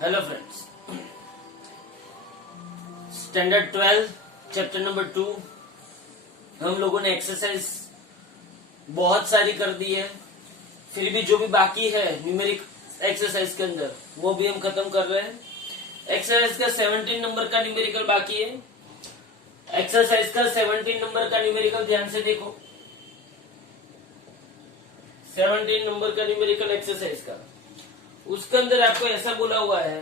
Hello friends, standard 12 chapter number 2 हम लोगों ने एक्सरसाइज बहुत सारी कर दी है। फिर भी जो भी बाकी है न्यूमेरिक एक्सरसाइज के अंदर वो भी हम खत्म कर रहे हैं। एक्सरसाइज का 17 नंबर का न्यूमेरिकल बाकी है। एक्सरसाइज का 17 नंबर का न्यूमेरिकल ध्यान से देखो। 17 नंबर का न्यूमेरिकल एक्सरसाइज का उसके अंदर आपको ऐसा बोला हुआ है,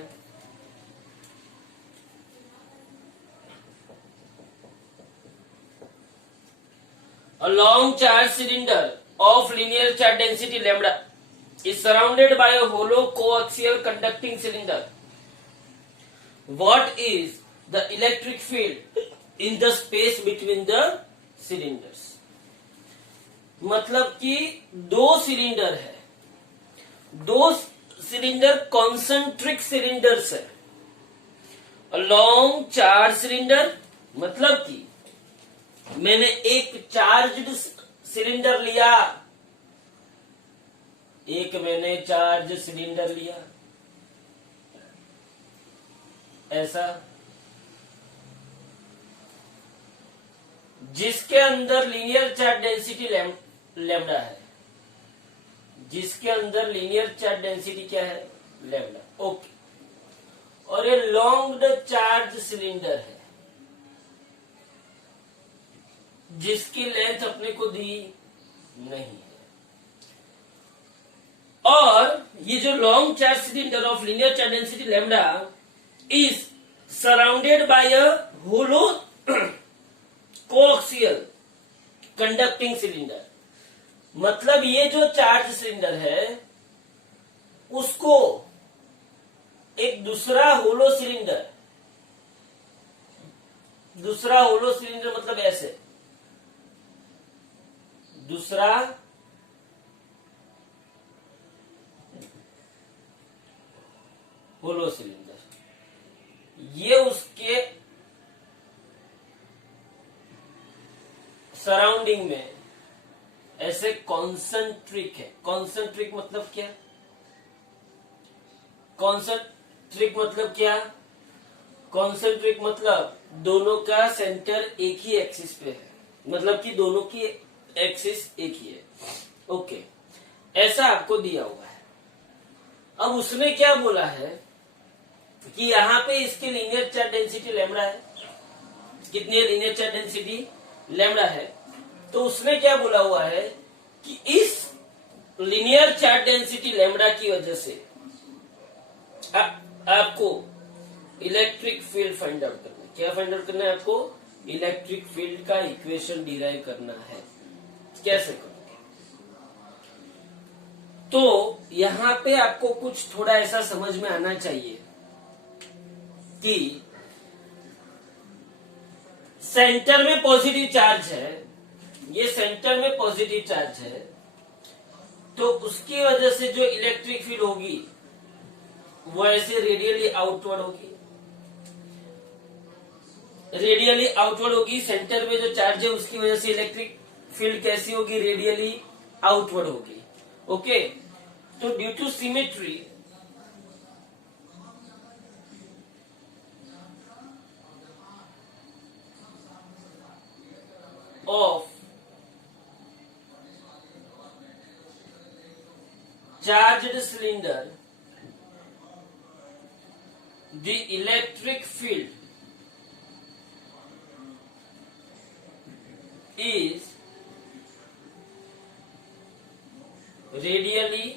a long charge cylinder of linear charge density lambda is surrounded by a hollow coaxial conducting cylinder. What is the electric field in the space between the cylinders? मतलब कि दो सिलेंडर है, दो सिलेंडर कॉन्सेंट्रिक सिलेंडर्स है। Long charge cylinder मतलब कि मैंने एक चार्ज्ड सिलेंडर लिया, मैंने चार्ज सिलेंडर लिया ऐसा, जिसके अंदर लीनियर चार्ज डेंसिटी लैम्डा है, जिसके अंदर लीनियर चार्ज डेंसिटी क्या है, लैम्डा। ओके, और ये लॉन्ग चार्ज सिलेंडर है जिसकी लेंथ अपने को दी नहीं है। और ये जो long charge cylinder of linear charge density lambda is surrounded by a hollow coaxial conducting cylinder. मतलब ये जो चार्ज सिलेंडर है उसको एक दूसरा होलो सिलेंडर मतलब ऐसे दूसरा होलो सिलेंडर, ये उसके सराउंडिंग में ऐसे कॉन्सेंट्रिक है। कॉन्सेंट्रिक मतलब क्या? कॉन्सेंट्रिक मतलब क्या? कॉन्सेंट्रिक मतलब दोनों का सेंटर एक ही एक्सिस पे है, मतलब कि दोनों की एक्सिस एक ही है। ओके, ऐसा आपको दिया हुआ है। अब उसने क्या बोला है कि यहां पे इसकी लीनियर चार्ज डेंसिटी लैम्डा है। कितनी है लीनियर चार्ज डेंसिटी? लैम्डा है। तो उसने क्या बोला हुआ है कि इस लीनियर चार्ज डेंसिटी लैम्डा की वजह से आपको इलेक्ट्रिक फील्ड फाइंड आउट करना है। क्या फाइंड आउट करना है आपको? इलेक्ट्रिक फील्ड का इक्वेशन डिराइव करना है। कैसे करोगे? तो यहां पे आपको कुछ थोड़ा ऐसा समझ में आना चाहिए कि सेंटर में पॉजिटिव चार्ज है, ये सेंटर में पॉजिटिव चार्ज है, तो उसकी वजह से जो इलेक्ट्रिक फील्ड होगी वो ऐसे रेडियली आउटवर्ड होगी। रेडियली आउटवर्ड होगी। सेंटर में जो चार्ज है उसकी वजह से इलेक्ट्रिक फील्ड कैसी होगी? रेडियली आउटवर्ड होगी। ओके, तो due to symmetry of charged cylinder, the electric field is radially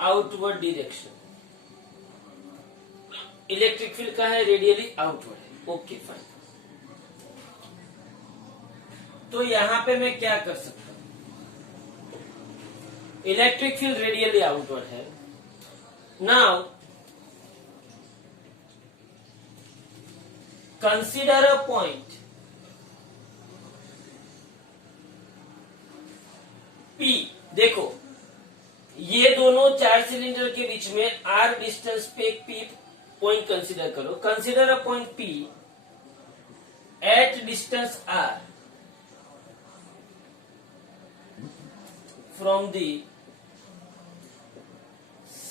outward direction। Electric field का है रेडियली आउटवर्ड है। Okay fine. तो यहां पे मैं क्या कर सकता हूं? इलेक्ट्रिक फील्ड रेडियली आउटवर्ड है। Now consider a point P। देखो, ये दोनों चार सिलेंडर के बीच में R डिस्टेंस पे एक P पॉइंट कंसिडर करो। Consider a point P at distance R from the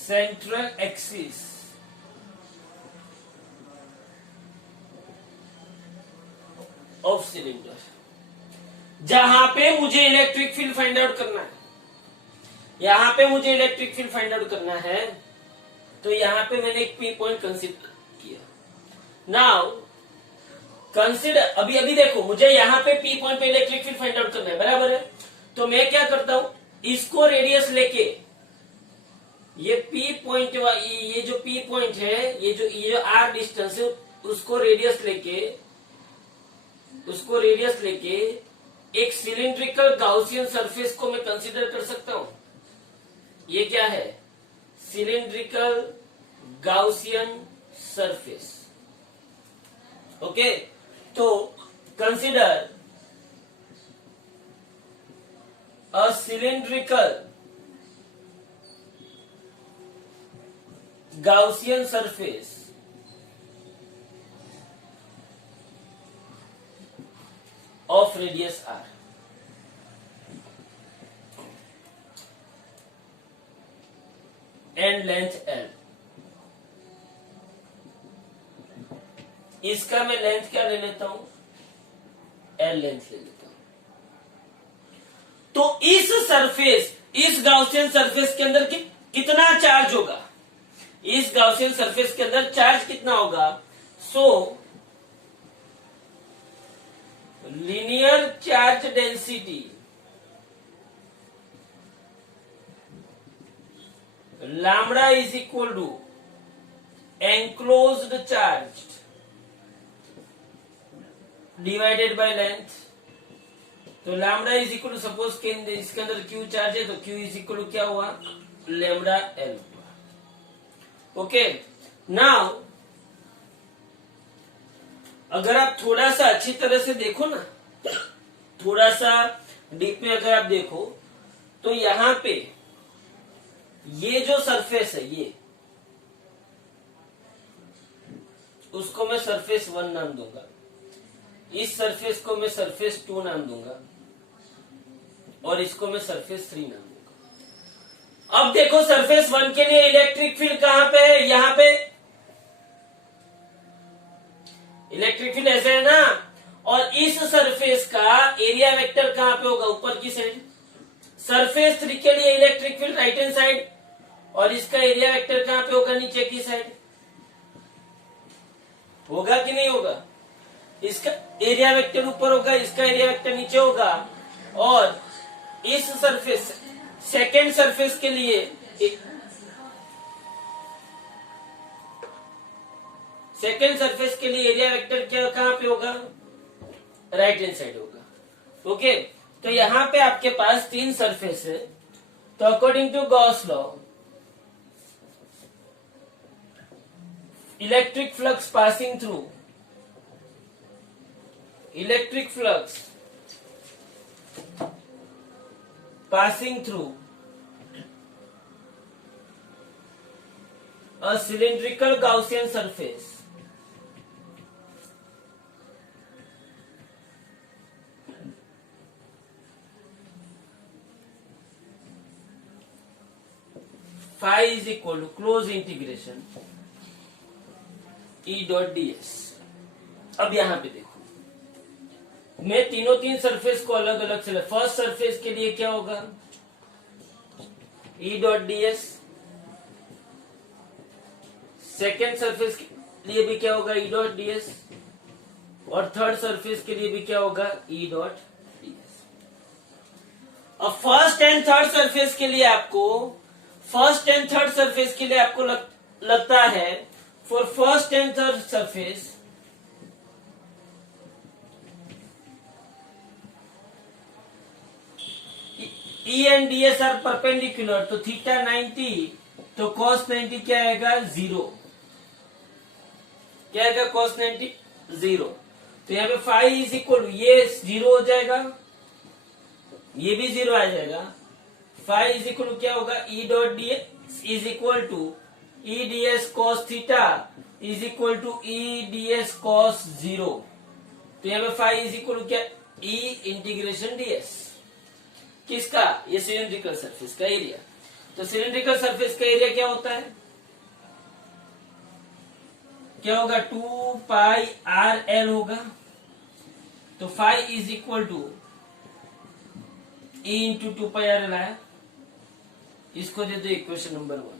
central axis of cylinder, जहां पे मुझे इलेक्ट्रिक फील्ड फाइंड आउट करना है, यहां पे मुझे इलेक्ट्रिक फील्ड फाइंड आउट करना है, तो यहां पे मैंने एक पी पॉइंट कंसीडर किया। नाउ कंसीडर, अभी देखो मुझे यहां पे पी पॉइंट पे इलेक्ट्रिक फील्ड फाइंड आउट करना है, बराबर है। तो मैं क्या करता हूं, इसको रेडियस लेके, ये पी पॉइंट, ये जो पी पॉइंट है, ये जो आर डिस्टेंस है, उसको रेडियस लेके एक सिलिंड्रिकल गाउसियन सरफेस को मैं कंसीडर कर सकता हूं। ये क्या है, सिलिंड्रिकल गाउसियन सरफेस। ओके, तो consider a cylindrical Gaussian surface of radius r, and length l। इसका मैं लेंथ क्या ले लेता हूं, l लेंथ ले लेता हूं। तो इस सरफेस, इस गाउसियन सरफेस के अंदर कितना चार्ज होगा, इस गाउसियन सरफेस के अंदर चार्ज कितना होगा। सो linear charge density lambda is equal to enclosed charge divided by length। तो lambda is equal to, suppose के इसके अंदर q चार्ज है, तो q is equal to क्या हुआ, lambda l। ओके, नाउ अगर आप थोड़ा सा अच्छी तरह से देखो ना, थोड़ा सा डीप में अगर आप देखो, तो यहां पे ये जो सरफेस है, ये उसको मैं सरफेस 1 नाम दूंगा, इस सरफेस को मैं सरफेस 2 नाम दूंगा, और इसको मैं सरफेस 3 नाम दूंगा। अब देखो सरफेस 1 के लिए इलेक्ट्रिक फील्ड कहां पे है, यहां पे इलेक्ट्रिक फील्ड ऐसे है ना, और इस सरफेस का एरिया वेक्टर कहां पे होगा, ऊपर की साइड। सरफेस 3 के लिए electric field right hand side, और इसका एरिया वेक्टर कहां पे होगा, नीचे की साइड। होगा कि नहीं होगा, इसका एरिया वेक्टर ऊपर होगा, इसका एरिया वेक्टर नीचे होगा। और इस सरफेस, सेकेंड सरफेस के लिए एरिया वेक्टर क्या कहां पे होगा, राइट हैंड साइड होगा। ओके, तो यहां पे आपके पास 3 सरफेस है। तो according to Gauss law, electric flux passing through a cylindrical Gaussian surface phi is equal to close integration E dot ds। अब यहां पे देखो, मैं तीन सरफेस को अलग अलग से, फर्स्ट सरफेस के लिए क्या होगा, E dot ds, second surface के लिए भी क्या होगा, E डॉट ds, और थर्ड सरफेस के लिए भी क्या होगा, E डॉट ds। अब फर्स्ट एंड थर्ड सरफेस के लिए आपको लगता है, for first and third surface E and ds are perpendicular, तो थीटा 90, तो cos 90 क्या आएगा, 0। क्या आएगा, cos 90 0। तो यहाँ पे phi इज इक्वल, ये 0 हो जाएगा, ये भी 0 आ जाएगा। phi इज इक्वल क्या होगा, E dot ds is equal to E ds cos theta is equal to E ds cos 0। तो यहाँ पे phi इज इक्वल क्या, E इंटीग्रेशन ds, किसका, ये सिलिंड्रिकल सरफेस का एरिया। तो सिलेंड्रिकल सरफेस का एरिया क्या होता है, क्या होगा, 2πr_l होगा। तो phi is equal to E into 2πr_l आया। इसको दे दो equation number 1।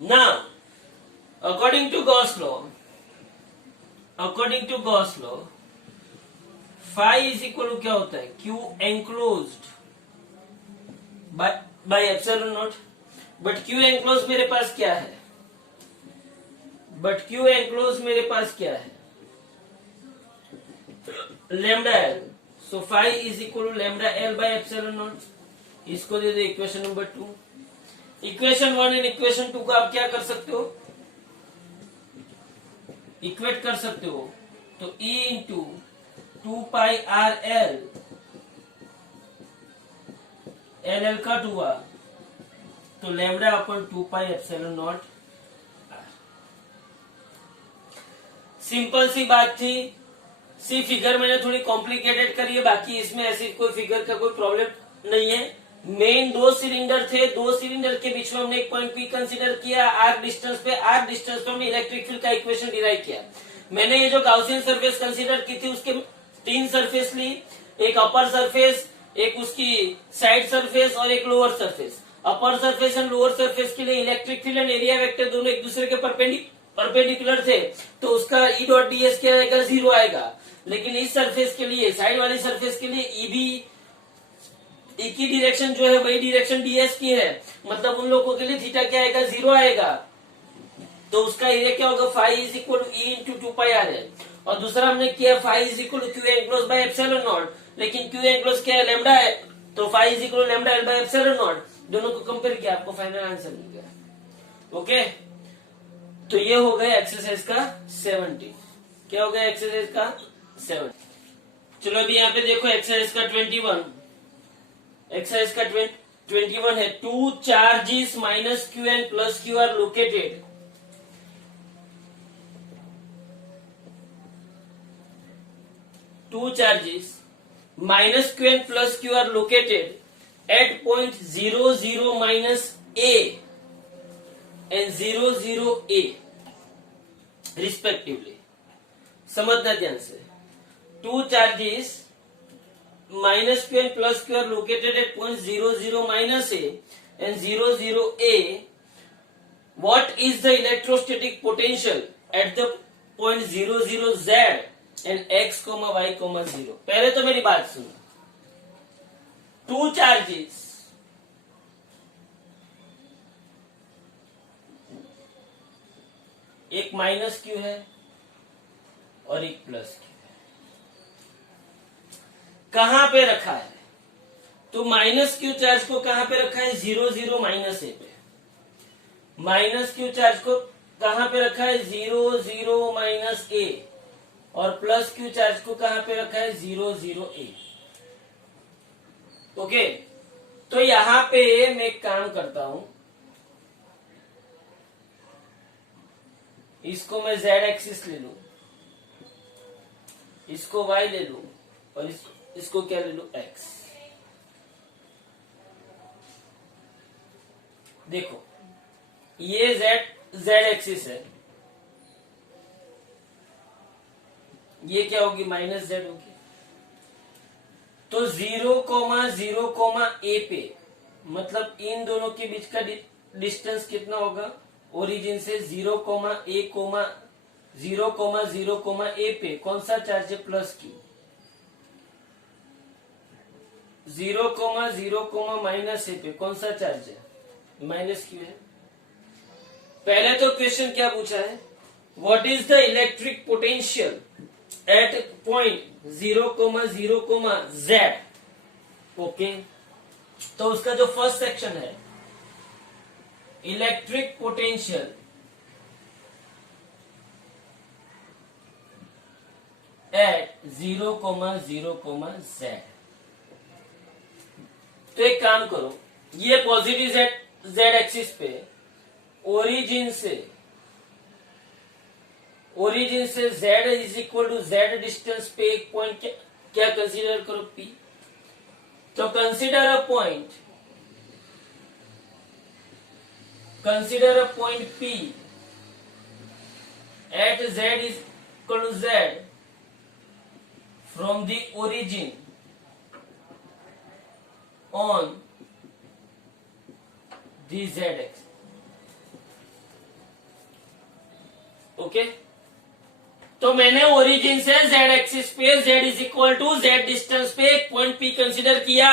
Now according to Gauss law phi is equal to क्या होता है, Q enclosed by epsilon nought. But Q enclose मेरे पास क्या है, lambda L. So phi is equal to lambda L by epsilon nought. इसको दे दो equation number 2। Equation 1 and equation 2 को आप क्या कर सकते हो, इक्वेट कर सकते हो। तो E into 2πr_l, L cut हुआ तो lambda upon 2π epsilon nought. Simple सी बात थी। सी फिगर मैंने थोड़ी कॉम्प्लिकेटेड करी है, बाकी इसमें ऐसी कोई फिगर का कोई प्रॉब्लम नहीं है। मेन 2 सिलेंडर थे, 2 सिलेंडर के बीच में हमने एक पॉइंट पी कंसीडर किया। आर्क डिस्टेंस पे हमने इलेक्ट्रिक फील्ड का इक्वेशन डिराइव किया। मैंने ये जो गाउसियन सरफेस कंसीडर की थी उसके 3 सरफेस ली, एक अपर सरफेस, एक उसकी साइड सरफेस और एक lower surface. Upper surface and lower surface के लिए electric field and area vector दोनों एक दूसरे के परपेंडिकुलर थे, तो उसका E डॉट ds क्या आएगा, 0 आएगा। लेकिन इस सरफेस के लिए, साइड वाली सरफेस के लिए E की डायरेक्शन जो है वही डायरेक्शन ds की है, मतलब उन लोगों के लिए थीटा क्या आएगा, 0 आएगा। तो उसका एरिया क्या होगा, phi is equal to E into 2πr_l। और दूसरा हमने किया phi is equal to Q enclose by epsilon naught, लेकिन क्यू एंक्लोज क्या है, लैम्डा है, तो phi is equal to lambda L by epsilon naught. दोनों को कंपेयर किया, आपको फाइनल आंसर मिल गया। ओके, तो ये हो गया एक्सरसाइज का 70। क्या हो गया एक्सरसाइज का 70। चलो अभी यहाँ पे देखो एक्सरसाइज का 21। एक्सरसाइज का 21 है, 2 charges minus Q and plus Q R located. Two charges minus q and plus q are located at point 0, 0 minus a and 0, 0 a respectively. समझना ध्यान से। Two charges minus q and plus q are located at point 0, 0 minus a and 0, 0 a. What is the electrostatic potential at the point 0, 0 z and x, y, 0। पहले तो मेरी बात सुनो। 2 charges, एक minus Q है और एक प्लस क्यू है। कहां पे रखा है, तो माइनस क्यू चार्ज को कहां पे रखा है, 0, 0 माइनस ए पे। माइनस क्यू चार्ज को कहां पे रखा है, 0, 0 माइनस ए। और प्लस क्यू चार्ज को कहां पे रखा है, 0, 0 ए। ओके, तो यहां पे मैं एक काम करता हूं, इसको मैं z एक्सिस ले लू, इसको y ले लू और इसको क्या ले लू, x। देखो ये z एक्सिस है, ये क्या होगी, माइनस z होगी। तो 0, 0, a पे, मतलब इन दोनों के बीच का डिस्टेंस कितना होगा, ओरिजिन से 0, a, 0, 0, a पे कौन सा चार्ज है, प्लस क्यू। 0, 0, माइनस ए पे कौन सा चार्ज है, माइनस क्यू है। पहले तो क्वेश्चन क्या पूछा है, what is the electric potential at point 0, 0, z। Okay, तो उसका जो फर्स्ट सेक्शन है, इलेक्ट्रिक पोटेंशियल एट 0, 0, z। तो एक काम करो, ये पॉजिटिव z एक्सिस पे ओरिजिन से z is equal to z distance पे एक पॉइंट क्या कंसीडर करो, P। तो consider a point consider a point P at Z is equal to Z from the origin on the Z axis. Okay तो मैंने origin से Z axis पे Z is equal to Z distance पे एक point P consider किया।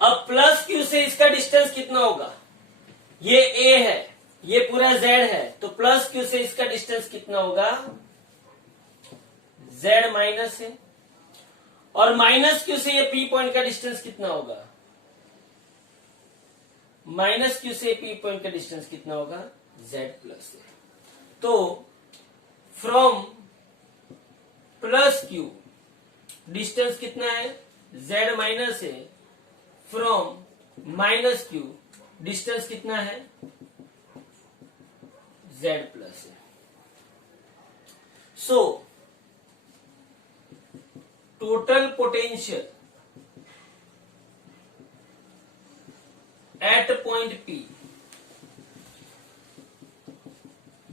अब plus Q से इसका डिस्टेंस कितना होगा? ये A है, ये पूरा Z है, तो प्लस Q से इसका डिस्टेंस कितना होगा? Z माइनस है। और माइनस Q से ये P पॉइंट का डिस्टेंस कितना होगा? माइनस Q से P पॉइंट का डिस्टेंस कितना होगा? Z प्लस है। तो फ्रॉम प्लस Q डिस्टेंस कितना है? Z माइनस है। फ्रॉम माइनस Q डिस्टेंस कितना है? Z प्लस है। So total potential at point P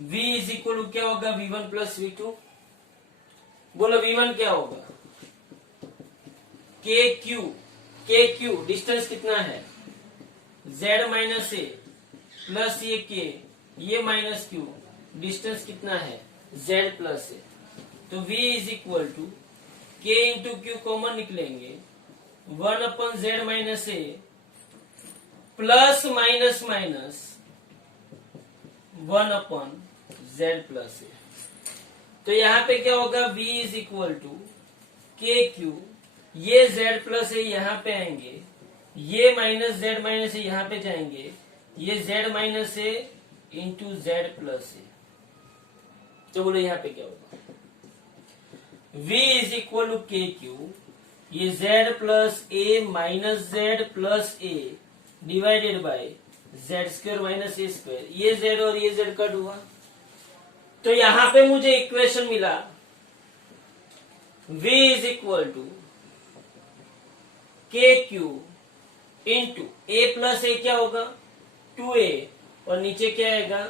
V is equal to क्या होगा? V1 plus V2। बोलो V1 क्या होगा? KQ डिस्टेंस कितना है? Z माइनस ए प्लस ये K, ये माइनस Q डिस्टेंस कितना है? Z प्लस ए। तो V is equal to K into Q common निकलेंगे 1/Z minus A plus minus minus 1/Z plus ए। तो यहां पे क्या होगा? V is equal to KQ, ये Z प्लस ए यहां पे आएंगे, ये माइनस Z माइनस ए यहां पे जाएंगे, ये Z minus a into Z plus ए। तो बोलो यहां पे क्या होगा? V is equal to KQ, ये Z plus a minus Z plus a divided by Z square minus A square, ये Z और ये Z कट हुआ। तो यहां पे मुझे इक्वेशन मिला V is equal to KQ into A plus A क्या होगा? 2A और नीचे क्या आएगा?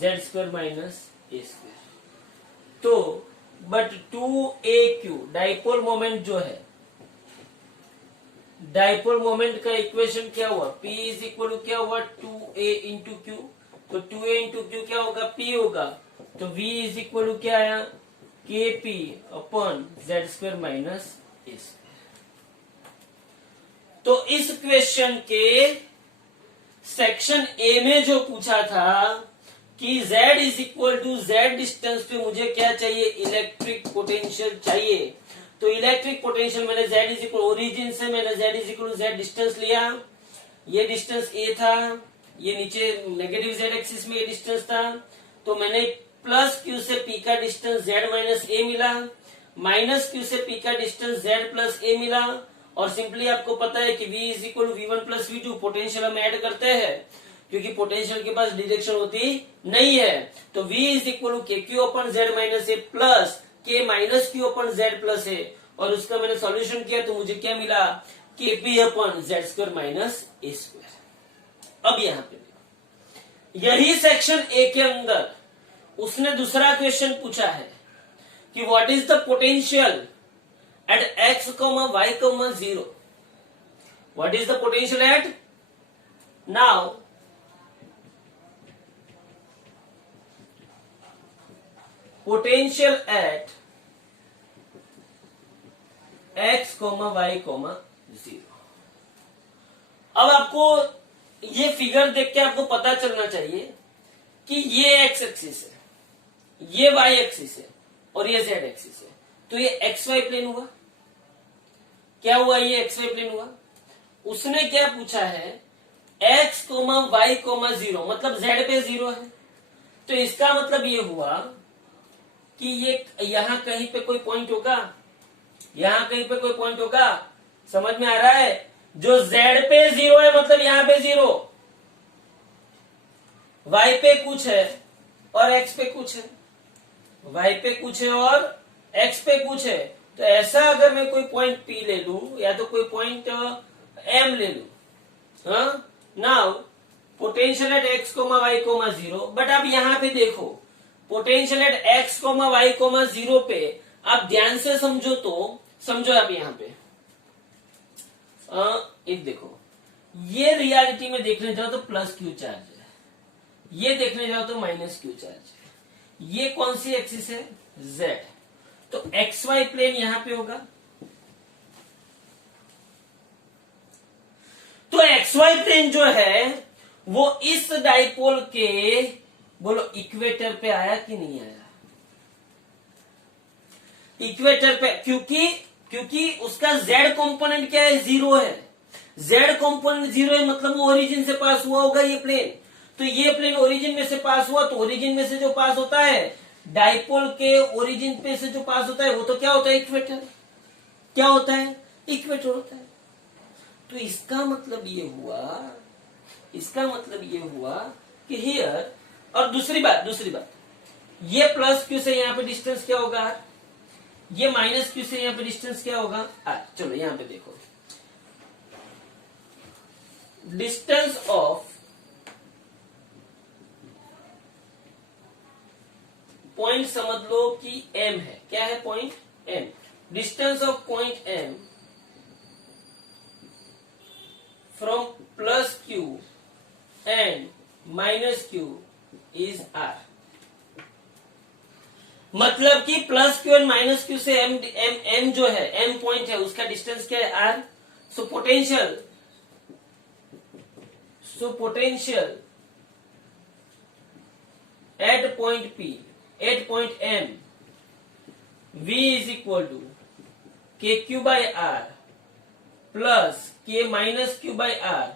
Z स्क्वायर माइनस ए स्क्वायर। तो बट 2AQ डाइपोल मोमेंट जो है, डाइपोल मोमेंट का इक्वेशन क्या हुआ? P इज इक्वल टू क्या हुआ? 2A into Q। तो 2A इंटू Q क्या होगा? P होगा। तो V इज इक्वल टू क्या आया? KP upon Z square minus ए स्क्वायर। तो इस क्वेश्चन के सेक्शन ए में जो पूछा था कि Z is equal to Z distance पे मुझे क्या चाहिए? इलेक्ट्रिक पोटेंशियल चाहिए। तो इलेक्ट्रिक पोटेंशियल मैंने Z इज इक्वल ओरिजिन से मैंने Z is equal to Z distance लिया, ये डिस्टेंस A था, ये नीचे नेगेटिव Z एक्सिस में ये डिस्टेंस था। तो मैंने प्लस Q से P का डिस्टेंस Z माइनस ए मिला, माइनस Q से P का डिस्टेंस Z प्लस ए मिला। और सिंपली आपको पता है कि V is equal to V1 plus V2, potential हम ऐड करते हैं क्योंकि पोटेंशियल के पास डायरेक्शन होती नहीं है। तो V is equal to KQ upon Z minus A plus K minus Q upon Z plus A, और उसका मैंने सॉल्यूशन किया तो मुझे क्या मिला? KP अपन Z स्क्वायर माइनस ए स्क्वायर। अब यहां पे यही सेक्शन ए के अंदर उसने दूसरा क्वेश्चन पूछा है कि what is the potential at x, y, 0। What is the potential at? Now potential eight x, y, 0। अब आपको ये फिगर देख के आपको पता चलना चाहिए कि ये x एक्सिस है, ये y एक्सिस है और ये z एक्सिस है। तो ये xy प्लेन हुआ। क्या हुआ? ये xy प्लेन हुआ। उसने क्या पूछा है? x, y, 0, मतलब z पे 0 है। तो इसका मतलब ये हुआ कि ये यहां कहीं पे कोई पॉइंट होगा, यहां कहीं पे कोई पॉइंट होगा। समझ में आ रहा है? जो z पे 0 है मतलब यहां पे 0, y पे कुछ है और x पे कुछ है, y पे कुछ है और x पे कुछ है। तो ऐसा अगर मैं कोई पॉइंट P ले लू या तो कोई पॉइंट M ले लू, now potential at X comma Y comma zero. But अब यहां पे देखो, potential at X comma Y comma zero पे आप ध्यान से समझो, तो समझो आप यहां पे एक देखो, ये रियलिटी में देखने जाओ तो प्लस क्यू चार्ज है, ये देखने जाओ तो माइनस क्यू चार्ज है। ये कौन सी एक्सिस है? जेड। तो एक्स वाई प्लेन यहां पे होगा, तो एक्स वाई प्लेन जो है वो इस डाइपोल के बोलो इक्वेटर पे आया कि नहीं आया? इक्वेटर पे, क्योंकि उसका जेड कंपोनेंट क्या है? जीरो है। जेड कंपोनेंट जीरो है मतलब वो ओरिजिन से पास हुआ होगा ये प्लेन। तो ये प्लेन ओरिजिन में से पास हुआ, तो ओरिजिन में से जो पास होता है, डाइपोल के ओरिजिन पे से जो पास होता है वो तो क्या होता है? इक्वेटर। क्या होता है? इक्वेटर होता है। तो इसका मतलब ये हुआ कि हियर, और दूसरी बात, ये प्लस क्यू से यहां पे डिस्टेंस क्या होगा? ये माइनस क्यू से यहां पे डिस्टेंस क्या होगा? चलो यहां पे देखो, डिस्टेंस ऑफ पॉइंट समझ लो कि m है। क्या है? Point m। Distance of point m from plus Q and minus Q is r। मतलब कि plus Q and minus Q से m जो है, m पॉइंट है, उसका डिस्टेंस क्या है? r। So potential at point P, at point M, V is equal to K Q by R plus K minus Q by R.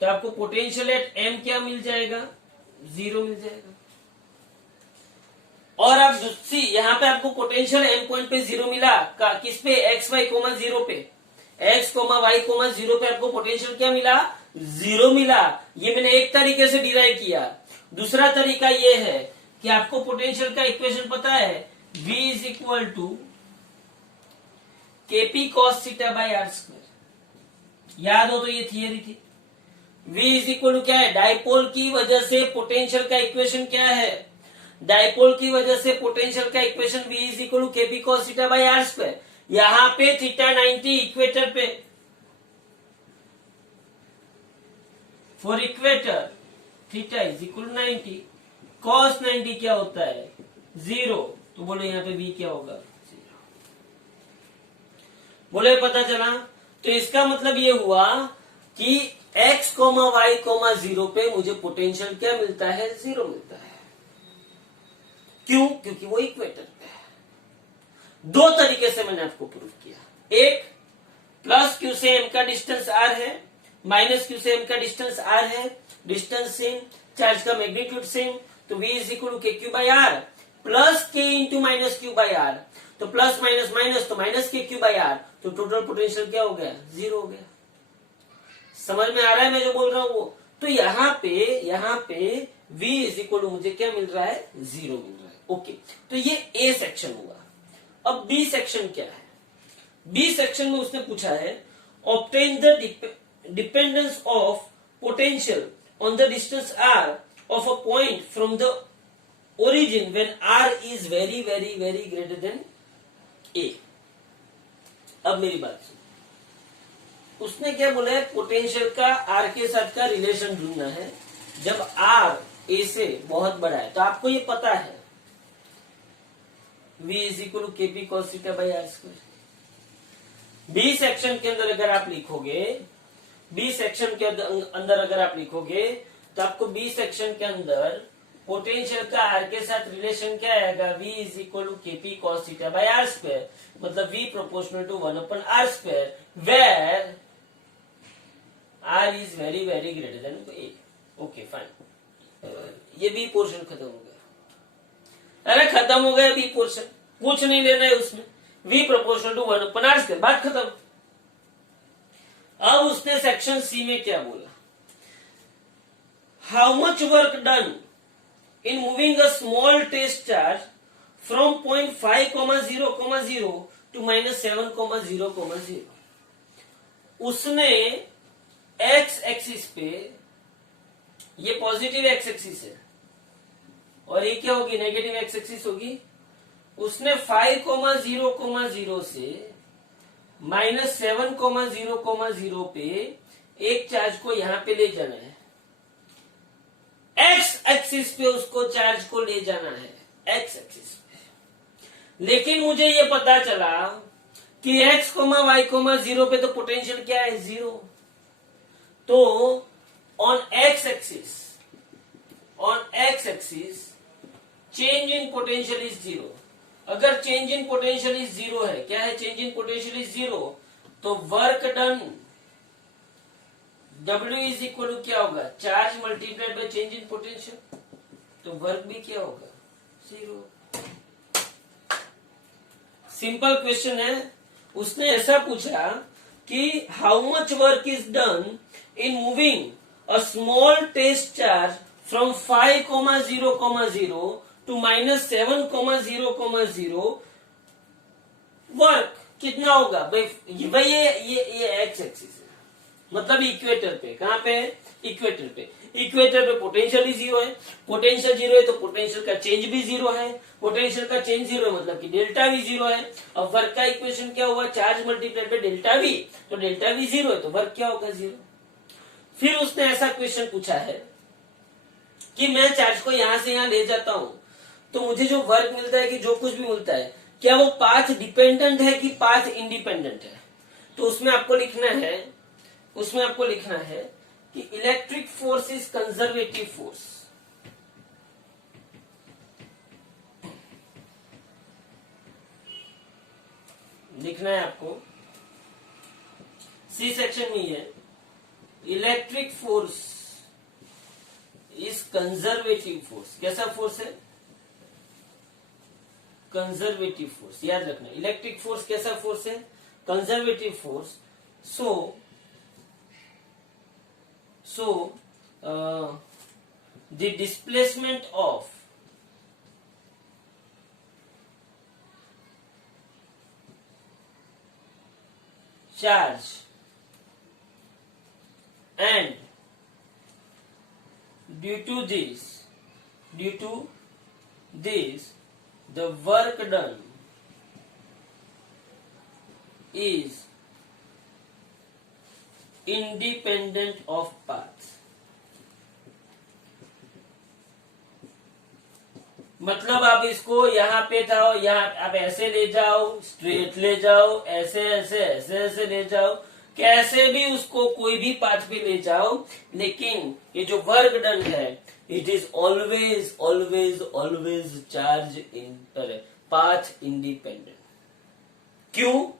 तो आपको potential at M क्या मिल जाएगा? जीरो मिल जाएगा। और आप यहां पे आपको पोटेंशियल M पॉइंट पे जीरो मिला, किस पे? एक्स वाई कोमा जीरो पे, X comma Y comma zero पे आपको पोटेंशियल क्या मिला? जीरो मिला। ये मैंने एक तरीके से डिराइव किया। दूसरा तरीका ये है कि आपको पोटेंशियल का इक्वेशन पता है, V is equal to KP cos theta by R square. याद हो तो ये थियरी थी। V इज इक्वल टू क्या है? डाइपोल की वजह से पोटेंशियल का इक्वेशन क्या है? डाइपोल की वजह से पोटेंशियल का equation V is equal to KP cos theta by R square. यहां पे थीटा 90 इक्वेटर पे, for equator theta is equal 90, cos 90 क्या होता है? जीरो। तो बोलो यहां पे V क्या होगा? जीरो। बोले पता चला? तो इसका मतलब ये हुआ कि x comma Y comma zero पे मुझे पोटेंशियल क्या मिलता है? जीरो मिलता है। क्यों? क्योंकि वो इक्वेटर पे है। दो तरीके से मैंने आपको प्रूव किया। एक, प्लस क्यू से m का डिस्टेंस r है, माइनस क्यू से m का डिस्टेंस r है, डिस्टेंस सेम, चार्ज का मैग्नीट्यूड सेम, तो v is equal to K Q by R plus K into minus Q by R. तो प्लस माइनस माइनस, तो minus K Q by R, तो total potential क्या हो गया? Zero हो गया। समझ में आ रहा है मैं जो बोल रहा हूं वो? तो यहां पे v इज इक्वल टू मुझे क्या मिल रहा है? जीरो मिल रहा है। ओके, तो ये ए सेक्शन हुआ। अब बी सेक्शन क्या है? बी सेक्शन में उसने पूछा है, obtain the dependence of potential on the distance r of a point from the origin when r is very very very greater than a। अब मेरी बात सुन, उसने क्या बोला है? पोटेंशियल का r के साथ का रिलेशन ढूंढना है जब r a से बहुत बड़ा है। तो आपको ये पता है v is equal to KP cos theta by R square. B section के अंदर अगर आप लिखोगे, बी सेक्शन के अंदर अगर आप लिखोगे तो आपको बी सेक्शन के अंदर पोटेंशियल का आर के साथ रिलेशन क्या आएगा? v is equal to KP cos theta by R square, मतलब v proportional to 1 upon R square, where r is very very greater than a। Okay fine, ये B portion खत्म हो गया। अरे खत्म हो गया बी पोर्शन, कुछ नहीं लेना है उसमें। v proportional to 1 upon R square, बात खत्म। अब उसने सेक्शन सी में क्या बोला? How much work done in moving a small test charge from point 5, 0, to minus 7, 0, 0। उसने x एक्सिस पे ये पॉजिटिव एक्स एक्सिस है और ये क्या होगी, नेगेटिव एक्स एक्सिस होगी। उसने 5,0,0 से -7,0,0 पे एक चार्ज को यहां पे ले जाना है, एक्स एक्सिस पे उसको चार्ज को ले जाना है, एक्स एक्सिस पे। लेकिन मुझे ये पता चला कि x, y, 0 पे तो पोटेंशियल क्या है, 0। तो on x axis change in potential is 0। अगर चेंज इन पोटेंशियल इज 0 है, क्या है, चेंज इन पोटेंशियल इज 0, तो work done W is equal to क्या होगा, charge multiplied by change in potential, तो वर्क भी क्या होगा, 0। सिंपल क्वेश्चन है। उसने ऐसा पूछा कि how much work is done in moving a small test charge from 5,0,0 to -7,0,0। Work कितना होगा भाई, ये एक्स एक्सिस है, मतलब इक्वेटर पे। कहां पे, इक्वेटर पे। इक्वेटर पे पोटेंशियल ही 0 है, पोटेंशियल 0 है तो पोटेंशियल का चेंज भी 0 है, पोटेंशियल का चेंज 0 है मतलब कि डेल्टा भी 0 है। अब वर्क का इक्वेशन क्या हुआ, charge multiplied by delta we, तो डेल्टा वी 0 है तो वर्क क्या होगा, 0। फिर उसने ऐसा क्वेश्चन पूछा है कि मैं चार्ज को यहां से यहां ले जाता हूं तो मुझे जो वर्क मिलता है कि जो कुछ भी मिलता है, क्या वो पाथ डिपेंडेंट है कि पाथ इंडिपेंडेंट है। तो उसमें आपको लिखना है कि electric force is conservative force. लिखना है आपको, सी सेक्शन में है, electric force is conservative force. कैसा फोर्स है, कंजर्वेटिव फोर्स। याद रखना, इलेक्ट्रिक फोर्स कैसा फोर्स है, conservative force. So the displacement of charge and due to this the work done is independent of path. मतलब आप इसको यहाँ पे था, यहाँ आप ऐसे ले जाओ, स्ट्रेट ले जाओ, ऐसे ऐसे ऐसे ऐसे ले जाओ, कैसे भी उसको कोई भी पाथ पे ले जाओ, लेकिन ये जो वर्क डन है it is always always always charge in path independent. क्यों,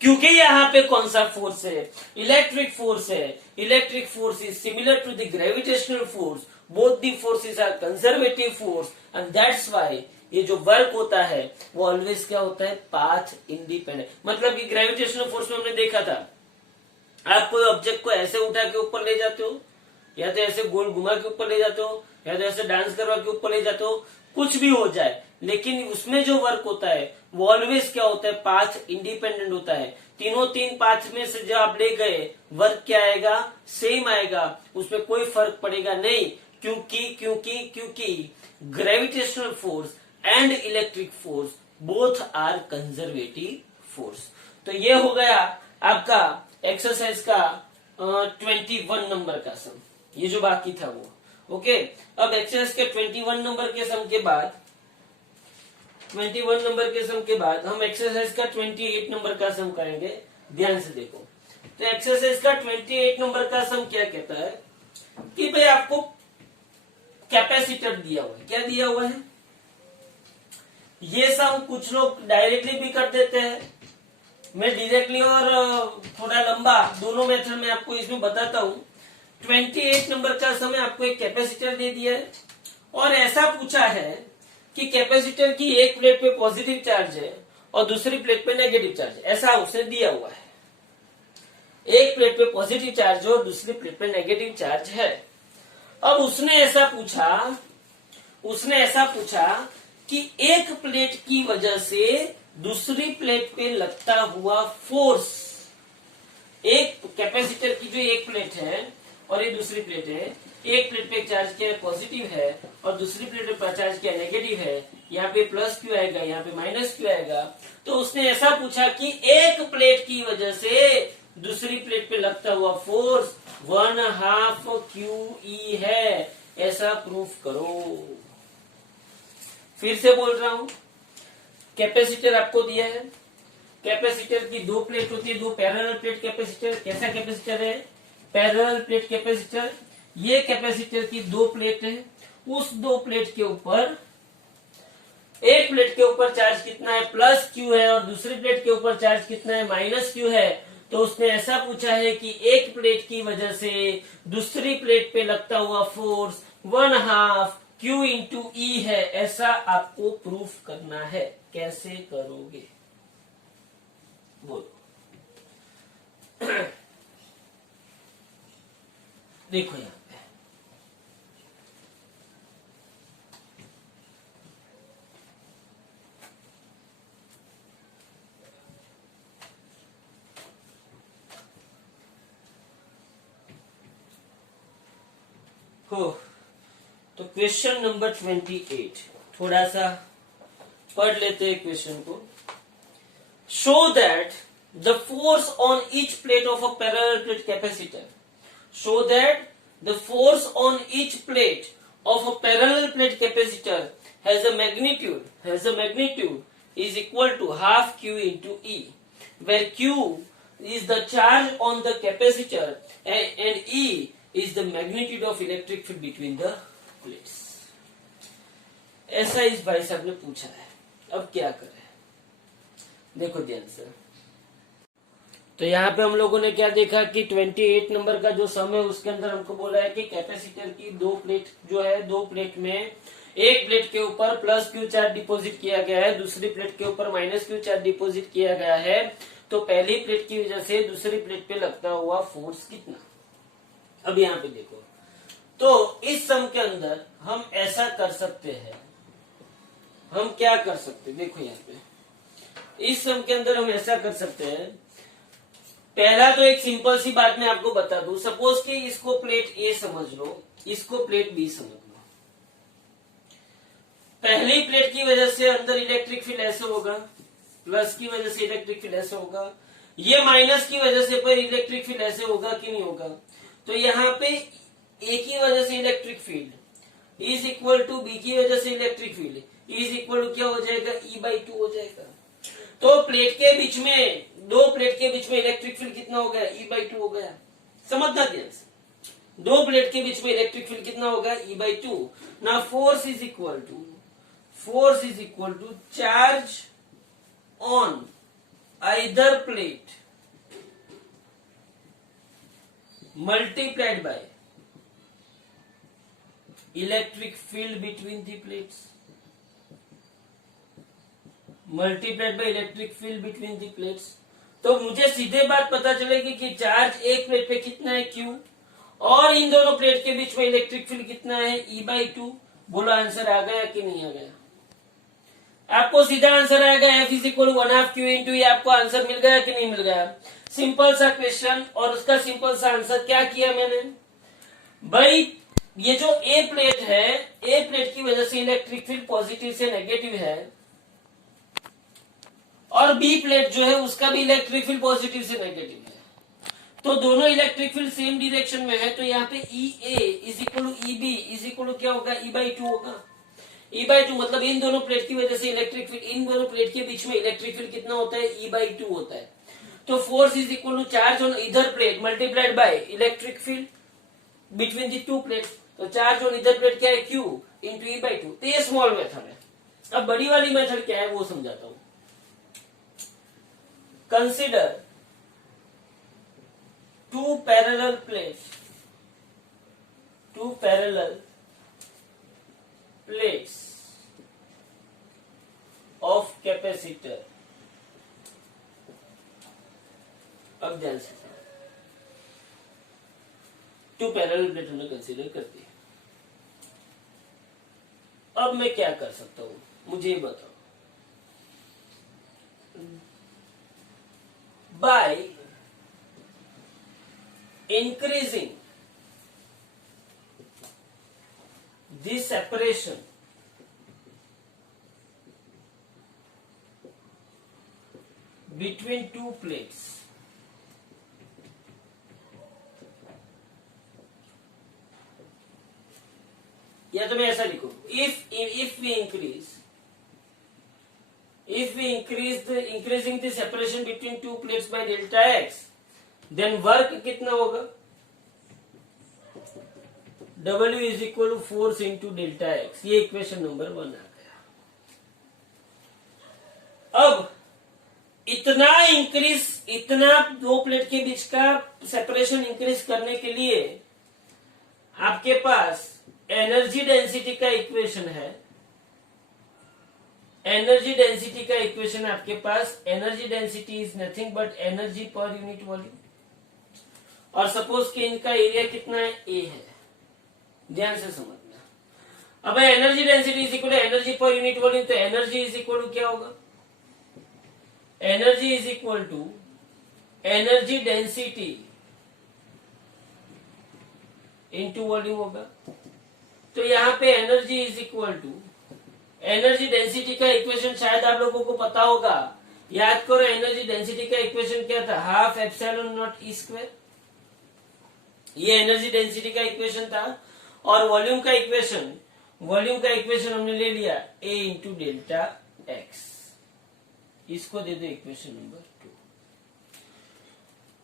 क्योंकि यहाँ पे कौन सा फोर्स है, इलेक्ट्रिक फोर्स है। Electric force is similar to the gravitational force, both the forces are conservative force and that's why ये जो वर्क होता है वो ऑलवेज क्या होता है, पाथ इंडिपेंडेंट। मतलब कि ग्रेविटेशनल फोर्स में हमने देखा था, आप कोई ऑब्जेक्ट को ऐसे उठा के ऊपर ले जाते हो, या तो ऐसे गोल घुमा के ऊपर ले जाते हो, या तो ऐसे डांस करवा के ऊपर ले जाते हो, कुछ भी हो जाए, लेकिन उसमें जो वर्क होता है वो ऑलवेज क्या होता है, पाथ इंडिपेंडेंट होता है। तीन पाथ में से जब आप ले गए, वर्क क्या आएगा, सेम आएगा, उसमें कोई फर्क पड़ेगा नहीं। क्योंकि gravitational force and electric force both are conservative force. तो ये हो गया आपका एक्सरसाइज का 21 नंबर का सम, ये जो बाकी था वो। ओके, अब एक्सरसाइज के 21 नंबर के सम के बाद 21 नंबर के सम के बाद हम एक्सरसाइज का 28 नंबर का सम करेंगे। ध्यान से देखो, तो एक्सरसाइज का 28 नंबर का सम क्या कहता है कि भाई आपको कैपेसिटर दिया हुआ है। क्या दिया हुआ है, ये सम कुछ लोग डायरेक्टली भी कर देते हैं, मैं डायरेक्टली और थोड़ा लंबा दोनों मेथड में आपको इसमें बताता हूं। 28 नंबर का समय आपको एक कैपेसिटर दे दिया है और ऐसा पूछा है कि कैपेसिटर की एक प्लेट पे पॉजिटिव चार्ज है और दूसरी प्लेट पे नेगेटिव चार्ज है, ऐसा उसने दिया हुआ है। एक प्लेट पे पॉजिटिव चार्ज है और दूसरी प्लेट पे नेगेटिव चार्ज है। अब उसने ऐसा पूछा कि एक प्लेट की वजह से दूसरी प्लेट पे लगता हुआ फोर्स, एक कैपेसिटर की जो एक प्लेट है और ये दूसरी प्लेट है। एक प्लेट पे चार्ज किया पॉजिटिव है और दूसरी प्लेट पे चार्ज किया नेगेटिव है। यहाँ पे प्लस क्यू आएगा, यहाँ पे माइनस क्यू आएगा। तो उसने ऐसा पूछा कि एक प्लेट की वजह से दूसरी प्लेट पे लगता हुआ फोर्स 1/2 QE है, ऐसा प्रूफ करो। फिर से बोल रहा हूं, कैपेसिटर आपको दिया है। कैपेसिटर की दो प्लेट होती है, दो पैरेलल प्लेट कैपेसिटर। कैसा कैपेसिटर है? Parallel plate capacitor. ये कैपेसिटर की दो प्लेट है। उस दो प्लेट के ऊपर, एक प्लेट के ऊपर चार्ज कितना है? प्लस क्यू है, और दूसरी प्लेट के ऊपर चार्ज कितना है? माइनस क्यू है। तो उसने ऐसा पूछा है कि एक प्लेट की वजह से दूसरी प्लेट पे लगता हुआ फोर्स 1/2 Q इंटू E है, ऐसा आपको प्रूफ करना है। कैसे करोगे? बोलो। देखो यहां पे हो, तो क्वेश्चन नंबर 28 थोड़ा सा पढ़ लेते हैं क्वेश्चन को। Show that the force on each plate of a parallel plate capacitor, show that the force on each plate of a parallel plate capacitor has a magnitude is equal to half Q into E, where Q is the charge on the capacitor and E is the magnitude of electric field between the plates. ऐसा इस भाई साहब ने पूछा है। अब क्या करें? देखो ध्यान से। तो यहाँ पे हम लोगों ने क्या देखा कि 28 नंबर का जो सम है उसके अंदर हमको बोला है कि कैपेसिटर की दो प्लेट जो है, दो प्लेट में एक प्लेट के ऊपर प्लस क्यू चार्ज डिपॉजिट किया गया है, दूसरी प्लेट के ऊपर माइनस क्यू चार्ज डिपॉजिट किया गया है। तो पहली प्लेट की वजह से दूसरी प्लेट पे लगता हुआ फोर्स कितना? अब यहाँ पे देखो, तो इस सम के अंदर हम ऐसा कर सकते हैं। हम क्या कर सकते हैं? देखो यहाँ पे इस सम के अंदर हम ऐसा कर सकते हैं। पहला तो एक सिंपल सी बात मैं आपको बता दूं। सपोज कि इसको प्लेट ए समझ लो, इसको प्लेट बी समझ लो। पहली प्लेट की वजह से अंदर इलेक्ट्रिक फील्ड ऐसे होगा, प्लस की वजह से इलेक्ट्रिक फील्ड ऐसे होगा, ये माइनस की वजह से पर इलेक्ट्रिक फील्ड ऐसे होगा कि नहीं होगा? तो यहाँ पे ए की वजह से electric field is equal to B की वजह से electric field is equal to क्या हो जाएगा? E/2 हो जाएगा। तो प्लेट के बीच में, दो प्लेट के बीच में इलेक्ट्रिक फील्ड कितना हो गया? E/2 हो गया। समझना ध्यान से, दो प्लेट के बीच में इलेक्ट्रिक फील्ड कितना होगा? E/2। ना force is equal to charge on either plate multiplied by electric field between the plates, multiplied by electric field between the plates. तो मुझे सीधे बात पता चलेगी कि चार्ज एक प्लेट पे कितना है? Q, और इन दोनों प्लेट के बीच में इलेक्ट्रिक फील्ड कितना है? E/2। बोलो आंसर आ गया कि नहीं आ गया? आपको सीधा आंसर आएगा F is equal 1/2 Q into. ये आपको आंसर मिल गया कि नहीं मिल गया? सिंपल सा क्वेश्चन, और उसका सिंपल सा आंसर क्या किया मैंने भाई? ये जो ए प्लेट है, ए प्लेट की वजह से इलेक्ट्रिक फील्ड पॉजिटिव से नेगेटिव है, और बी प्लेट जो है उसका भी इलेक्ट्रिक फील्ड पॉजिटिव से नेगेटिव है। तो दोनों इलेक्ट्रिक फील्ड सेम डायरेक्शन में है। तो यहाँ पे EA is equal to EB is equal to क्या होगा? E/2 होगा। E/2 मतलब इन दोनों प्लेट की वजह से इलेक्ट्रिक फील्ड, इन दोनों प्लेट के बीच में इलेक्ट्रिक फील्ड कितना होता है? E/2 होता है। तो force is equal to charge on इधर plate multiplied by electric field between the two plate. तो चार्ज ऑन इधर प्लेट क्या है? Q into E/2। तो ये स्मॉल मेथड है। अब बड़ी वाली मेथड क्या है वो समझाता हूं। Consider two parallel plates of capacitor। अब ध्यान से, टू पैरेलल प्लेट हमने कंसीडर कर दी। अब मैं क्या कर सकता हूं, मुझे ये बताओ। By increasing separation between two plates, या तो मैं ऐसा लिखूं, if we increasing the separation between two plates by delta x, then work कितना होगा, W is equal to force into delta x. ये इक्वेशन नंबर 1 आ गया. अब इतना दो प्लेट के बीच का सेपरेशन इंक्रीज करने के लिए आपके पास एनर्जी डेंसिटी का इक्वेशन है. एनर्जी डेंसिटी का इक्वेशन आपके पास, energy density is nothing but energy per unit volume. और सपोज कि इनका एरिया कितना है, ए है. ध्यान से समझना. अब energy density is equal to energy per unit volume, तो एनर्जी इज इक्वल टू क्या होगा, energy is equal to energy density into volume होगा. तो यहाँ पे energy is equal to energy density का इक्वेशन शायद आप लोगों को पता होगा. याद करो एनर्जी डेंसिटी का इक्वेशन क्या था, half epsilon not E square. ये एनर्जी डेंसिटी का इक्वेशन था. और वॉल्यूम का इक्वेशन हमने ले लिया ए इंटू डेल्टा एक्स. इसको दे दो equation number 2.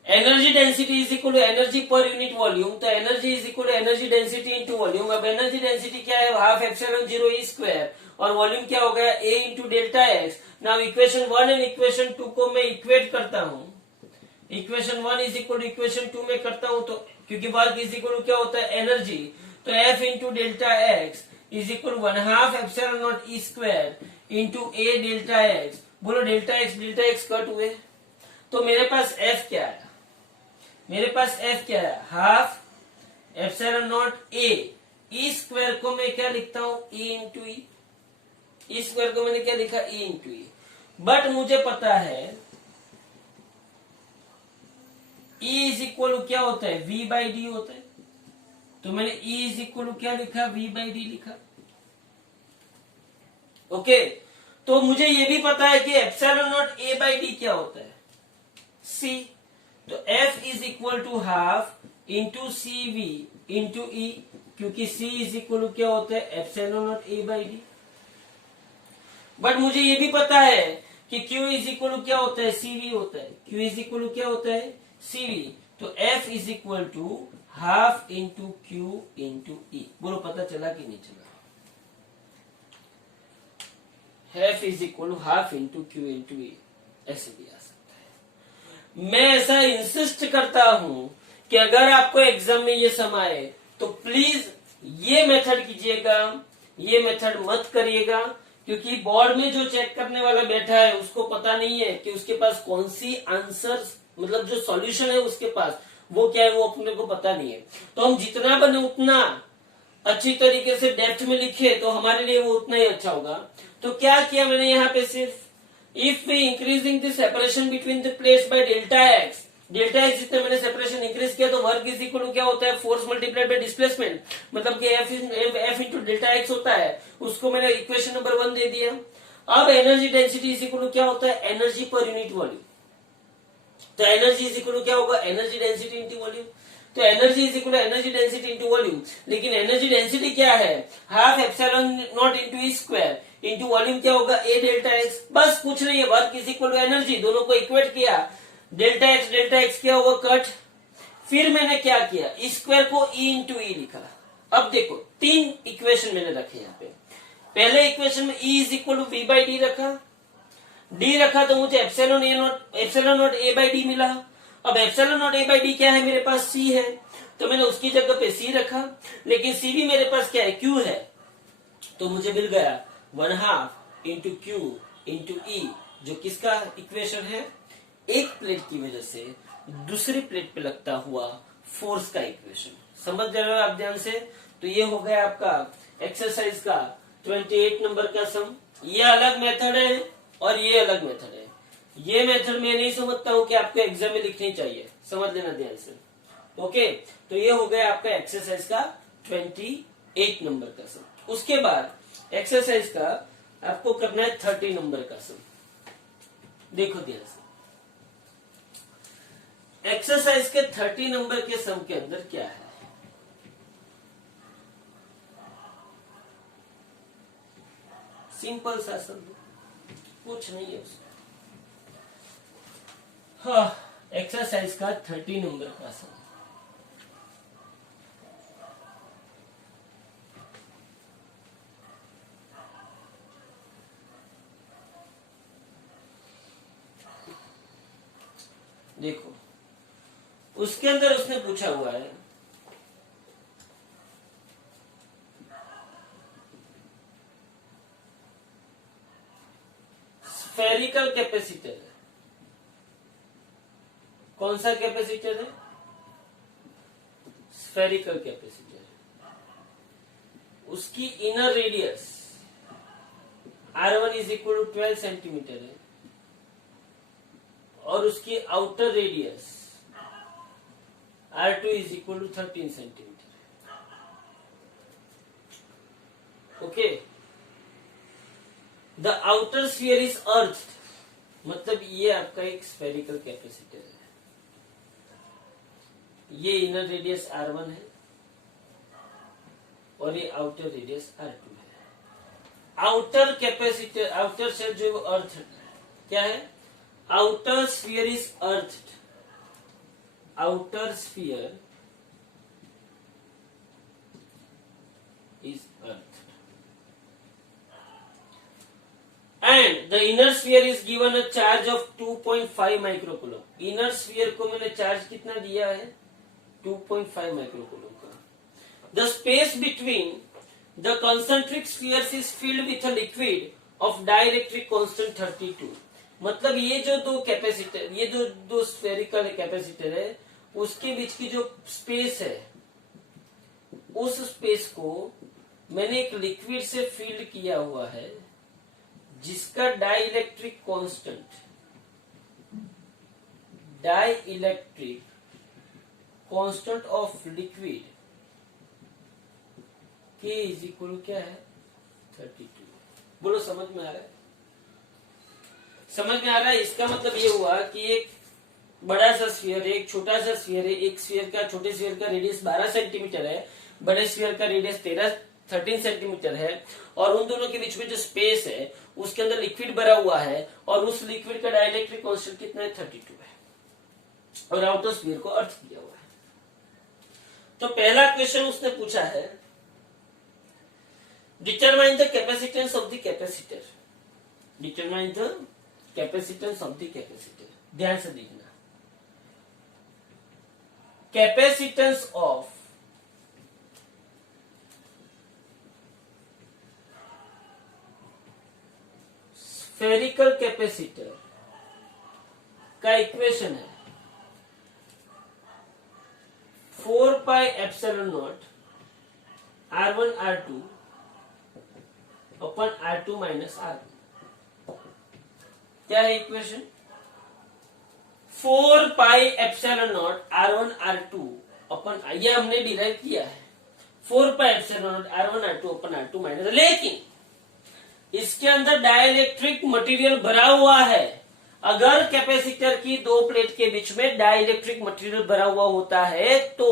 Energy density is equal to energy per unit volume, तो energy is equal to energy density into volume. अब एनर्जी डेंसिटी क्या है, हाफ एप्सिलॉन 0 ई स्क्वायर, और वॉल्यूम क्या हो गया, A into delta X. Now equation 1 and equation 2 को मैं इक्वेट करता हूं. Equation 1 is equal to equation 2 में करता हूं, तो क्योंकि वर्क इज इक्वल टू क्या होता है, एनर्जी, तो F into delta x is equal 1/2 epsilon not E square into A delta x. बोलो डेल्टा एक्स कट हुए, तो मेरे पास एफ क्या है, हाफ एप्सिलॉन नॉट ए. ई स्क्वायर को मैं क्या लिखता हूं, ई इंटू ई स्क्वायर को मैंने क्या लिखा, ई इंटू ई. बट मुझे पता है E इज इक्वल क्या होता है, V बाई डी होता है. तो मैंने E इज इक्वल क्या लिखा, V बाई डी लिखा. ओके. तो मुझे ये भी पता है कि epsilon not A by D क्या होता है, C. तो F is equal to half into C V into E, क्योंकि C इज इक्वल क्या होता है, epsilon not A by D. But मुझे ये भी पता है कि Q इज इक्वल क्या होता है, CV होता है. Q इज इक्वल क्या होता है, CV. तो F is equal to half into Q into E. बोलो पता चला कि नहीं चला. F is equal half into Q into E, ऐसे भी आ सकता है. मैं ऐसा इंसिस्ट करता हूं कि अगर आपको एग्जाम में ये सम आए तो प्लीज ये मेथड कीजिएगा, ये मेथड मत करिएगा, क्योंकि बोर्ड में जो चेक करने वाला बैठा है उसको पता नहीं है कि उसके पास कौन सी आंसर, मतलब जो सॉल्यूशन है उसके पास वो क्या है, वो अपने को पता नहीं है. तो हम जितना बने उतना अच्छी तरीके से डेप्थ में लिखे तो हमारे लिए वो उतना ही अच्छा होगा. तो क्या किया मैंने यहाँ पे, सिर्फ if we increasing the separation between the plates by delta X जितने मैंने सेपरेशन इंक्रीज किया, तो वर्क इज इक्वल टू क्या होता है, फोर्स मल्टीप्लाइड बाय डिस्प्लेसमेंट, मतलब कि एफ इंटू डेल्टा एक्स होता है. उसको मैंने इक्वेशन नंबर 1 दे दिया. अब energy density is equal to क्या होता है, एनर्जी पर यूनिट वॉल्यूम. तो एनर्जी इज इक्वल टू क्या होगा, एनर्जी डेंसिटी इंटू वॉल्यूम. तो energy is equal to energy density into volume. लेकिन एनर्जी डेंसिटी क्या है, half epsilon naught into E square into volume क्या होगा, ए डेल्टा एक्स. बस कुछ नहीं है, work is equal to energy. दोनों को इक्वेट किया, डेल्टा एक्स क्या होगा, कट. फिर मैंने क्या किया, स्क्वायर को ई इंटू ई लिखा. अब देखो 3 इक्वेशन मैंने रखे यहाँ पे. पहले इक्वेशन में E is equal to V by D रखा, डी रखा तो मुझे epsilon naught A by D मिला. अब epsilon naught A by D क्या है, मेरे पास सी है, तो मैंने उसकी जगह पे सी रखा. लेकिन सी भी मेरे पास क्या है, क्यू है, तो मुझे मिल गया 1/2 इंटू क्यू इंटू ई, जो किसका इक्वेशन है, एक प्लेट की वजह से दूसरी प्लेट पे लगता हुआ फोर्स का इक्वेशन. समझ रहे हो आप ध्यान से. तो ये हो गया आपका एक्सरसाइज का 28 नंबर का सम. ये अलग मेथड है और ये अलग मेथड है. ये मेथड मैं नहीं समझता हूं कि आपको एग्जाम में लिखनी चाहिए, समझ लेना ध्यान से. ओके. तो ये हो गया आपका एक्सरसाइज का 28 नंबर का सम. उसके बाद एक्सरसाइज का आपको करना है 30 नंबर का सम। देखो ध्यान से, एक्सरसाइज के 30 नंबर के सम के अंदर क्या है। सिंपल सा सम, कुछ नहीं है उसमें। हाँ, एक्सरसाइज का 30 नंबर का सम। देखो, उसके अंदर उसने पूछा हुआ है स्फेरिकल कैपेसिटर है। कौन सा कैपेसिटर है? Spherical capacitor. उसकी inner radius R1 is equal to 12 centimetre है और उसकी outer radius R2 is equal to 13 centimetre. Okay, the outer sphere is earth, मतलब ये आपका एक स्फेरिकल कैपेसिटर है। ये इनर रेडियस R1 है और ये आउटर रेडियस R2 है। आउटर कैपेसिटर, आउटर शेल जो अर्थ क्या है? Outer sphere is earth. Outer sphere is earth and the inner sphere is given a charge of 2.5 microcoulomb. Inner sphere को मैंने चार्ज कितना दिया है? 2.5 माइक्रोकूलम का। The space between the concentric spheres is filled with a liquid of dielectric constant 32। मतलब ये जो दो कैपेसिटर, ये दो स्फेरिकल कैपेसिटर है, उसके बीच की जो स्पेस है, उस स्पेस को मैंने एक लिक्विड से फिल किया हुआ है जिसका dielectric constant, dielectric constant of liquid K is equal क्या है? 32। बोलो, समझ में आ रहा है? समझ में आ रहा है? इसका मतलब ये हुआ कि एक बड़ा सा स्फीयर है, एक छोटा सा स्फीयर है। एक स्फीयर का, छोटे स्फीयर का रेडियस 12 सेंटीमीटर है, बड़े स्फीयर का रेडियस 13 सेंटीमीटर है, और उन दोनों के बीच में जो स्पेस है उसके अंदर लिक्विड भरा हुआ है, और उस लिक्विड का डाइलेक्ट्रिक कांस्टेंट कितना है? 32 है, और आउटर स्फीयर को अर्थ किया हुआ है। तो पहला क्वेश्चन उसने पूछा है, determine the capacitance of the capacitor. Determine the capacitance of the capacitor. ध्यान से देखना, कैपेसिटेंस ऑफ स्फेरिकल कैपेसिटर का इक्वेशन है 4 pi epsilon not R1 R2 upon R2 minus R1। क्या है equation? 4 pi epsilon not R1 R2 अपन, ये हमने derive किया है 4 pi epsilon not R1 R2 upon R2 minus. लेकिन इसके अंदर डाइलेक्ट्रिक मटेरियल भरा हुआ है। अगर कैपेसिटर की दो प्लेट के बीच में डाइलेक्ट्रिक मटेरियल भरा हुआ होता है तो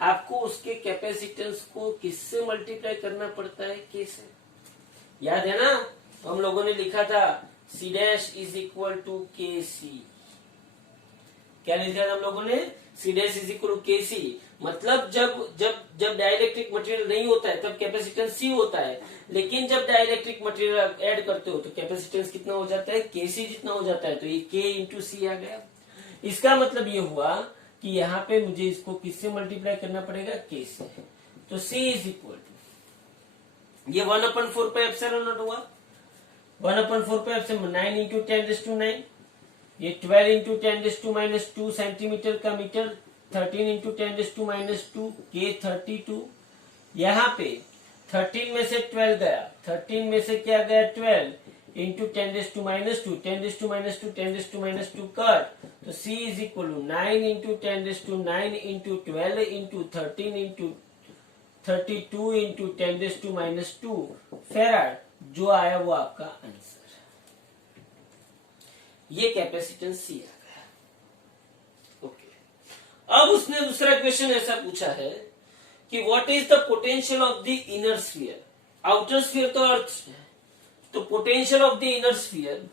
आपको उसके कैपेसिटेंस को किससे मल्टीप्लाई करना पड़ता है? K से। याद है ना, हम लोगों ने लिखा था C dash is equal to KC। क्या लिखा था हम लोगों ने? C dash is equal to KC। मतलब जब जब जब डाइलेक्ट्रिक मटेरियल नहीं होता है तब कैपेसिटेंस C होता है, लेकिन जब डाइलेक्ट्रिक मटेरियल ऐड करते हो तो कैपेसिटेंस कितना हो जाता है? KC जितना हो जाता है। तो ये K इंटू C आ गया। इसका मतलब ये हुआ कि यहाँ पे मुझे इसको किससे मल्टीप्लाई करना पड़ेगा? K से। तो C इज इक्वल टू, ये 1/4 पे एप्सिलॉन नॉट हुआ, 1/4 पे एप्सिलॉन 9 इंटू 10⁻⁹, ये 12 इंटू 10⁻⁻2 सेंटीमीटर का मीटर, 13 इंटू 10⁻⁻2 K 32। यहाँ पे 13 में से 12 गया, 13 में से क्या गया? 12 इंटू 10⁻⁻2, 10⁻⁻2 10⁻⁻2 कट, तो C इज इक्वल टू 9 into 10⁻⁹ into 12 into 13 into 32 into 10⁻², farad, जो आया वो आपका आंसर। ये कैपेसिटेंस सी आ गया। ओके, अब उसने दूसरा क्वेश्चन ऐसा पूछा है कि what is the potential of the inner sphere. Outer sphere तो अर्थ है, तो potential of the inner sphere,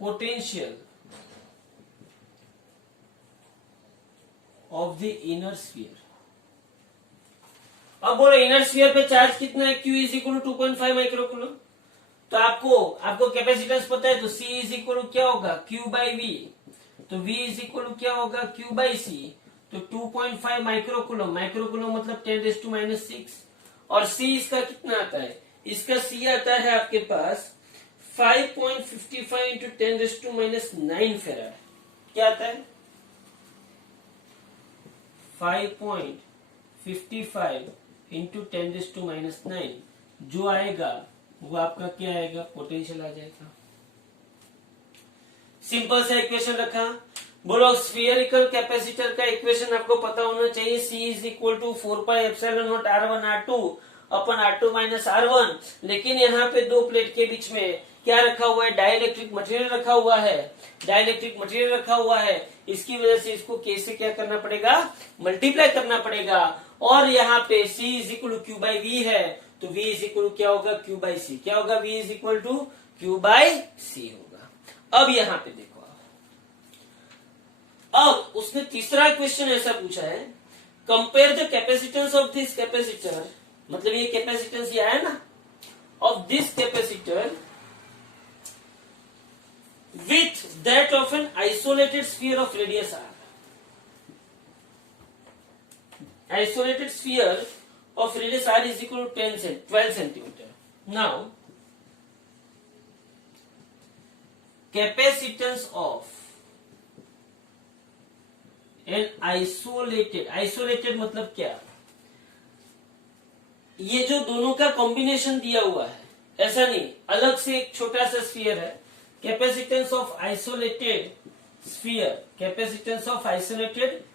potential of the inner sphere. अब बोलो इनर स्फीयर पे चार्ज कितना है, Q is equal to 2.5 microcoulomb. तो आपको कैपेसिटेंस पता है, तो C इज इक्वल टू क्या होगा, Q बाई V। तो V इज इक्वल टू क्या होगा, Q बाई C। तो 2.5 माइक्रोकूलम, माइक्रोकूलम मतलब 10⁻⁶। और C इसका कितना आता है, इसका C आता है आपके पास 5.55 इंटू 10⁻⁹ फेराड। क्या आता है, 5.55 इंटू 10⁻⁹, जो आएगा वो आपका क्या आएगा, पोटेंशियल आ जाएगा। सिंपल सा इक्वेशन रखा। बोलो स्फीयरिकल कैपेसिटर का इक्वेशन आपको पता होना चाहिए, C is equal to 4πε0 R1 R2 upon R2 minus R1। लेकिन यहाँ पे दो प्लेट के बीच में क्या रखा हुआ है, डाइलेक्ट्रिक मटेरियल रखा हुआ है, डाइलेक्ट्रिक मटेरियल रखा हुआ है। इसकी वजह से इसको K से क्या करना पड़ेगा, मल्टीप्लाई करना पड़ेगा। और यहाँ पे C is equal to Q by V है, तो V इज इक्वल टू क्या होगा, Q बाई C। क्या होगा, V is equal to Q by C होगा। अब यहाँ पे देखो, अब उसने तीसरा क्वेश्चन ऐसा पूछा है, compare the capacitance of this capacitor, मतलब ये कैपेसिटेंस ये आया ना, of this capacitor with that of an isolated sphere of radius r. Isolated sphere of radius r is equal to 12 centimeter. Now, capacitance of an isolated मतलब क्या, ये जो दोनों का कॉम्बिनेशन दिया हुआ है, ऐसा नहीं अलग से एक छोटा सा स्फीयर है। Capacitance of isolated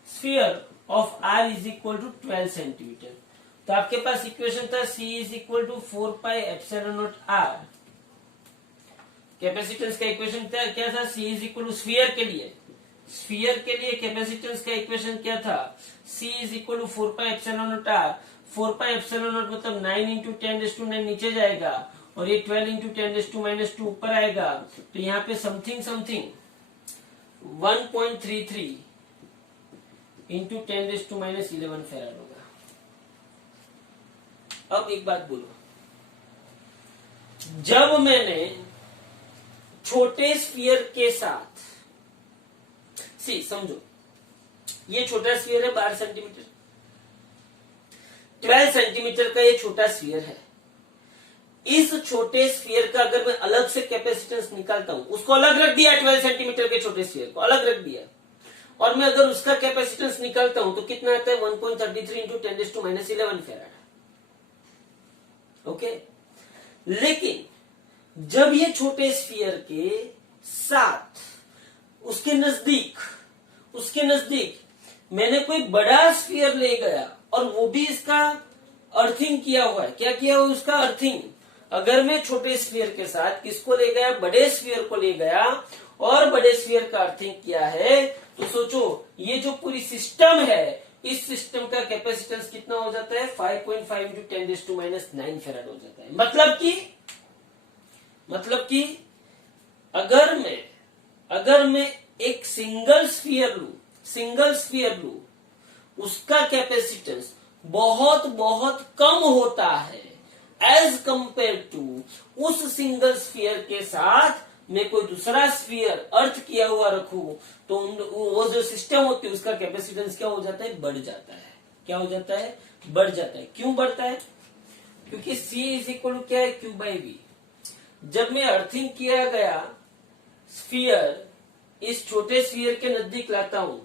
sphere of R is equal to 12 centimetre. तो आपके पास इक्वेशन था C is equal to 4πε0 R। Capacitance का इक्वेशन क्या था, C is equal to sphere के लिए कैपेसिटेंस का इक्वेशन क्या था, C is equal to 4πε0 R। 4πε0 मतलब 9 इंटू 10⁻⁹ नीचे जाएगा और ये 12 इंटू 10⁻² ऊपर आएगा। तो यहाँ पे समथिंग 1.33 इंटू 10⁻11 फेराड होगा। अब एक बात बोलो, जब मैंने छोटे स्फीयर के साथ, समझो ये छोटा स्फीयर है 12 सेंटीमीटर, 12 सेंटीमीटर का ये छोटा स्फीयर है। इस छोटे स्फीयर का अगर मैं अलग से कैपेसिटेंस निकालता हूं, उसको अलग रख दिया, 12 सेंटीमीटर के छोटे स्फीयर को अलग रख दिया, और मैं अगर उसका कैपेसिटेंस निकालता हूं तो कितना आता है, 1.33 इंटू 10⁻11 फेराड। ओके, लेकिन जब ये छोटे स्फीयर के साथ उसके नजदीक मैंने कोई बड़ा स्फीयर ले गया और वो भी इसका अर्थिंग किया हुआ है, क्या किया हुआ उसका अर्थिंग। अगर मैं छोटे स्फीयर के साथ किसको ले गया, बड़े स्फीयर को ले गया और बड़े स्फीयर का अर्थिंग किया है, तो सोचो ये जो पूरी सिस्टम है, इस सिस्टम का कैपेसिटेंस कितना हो जाता है, 5.5 इंटू 10⁻⁹ फेराड हो जाता है। मतलब कि अगर मैं एक सिंगल स्फीयर लू, उसका कैपेसिटेंस बहुत कम होता है एज कंपेयर टू उस सिंगल स्फीयर के साथ मैं कोई दूसरा स्फीयर अर्थ किया हुआ रखूं, तो वो जो सिस्टम होती है उसका कैपेसिटेंस क्या हो जाता है, बढ़ जाता है। क्या हो जाता है, बढ़ जाता है। क्यों बढ़ता है, क्योंकि C इज इक्वल टू क्या है, Q बाई V। जब मैं अर्थिंग किया गया स्फीयर इस छोटे स्फीयर के नजदीक लाता हूं,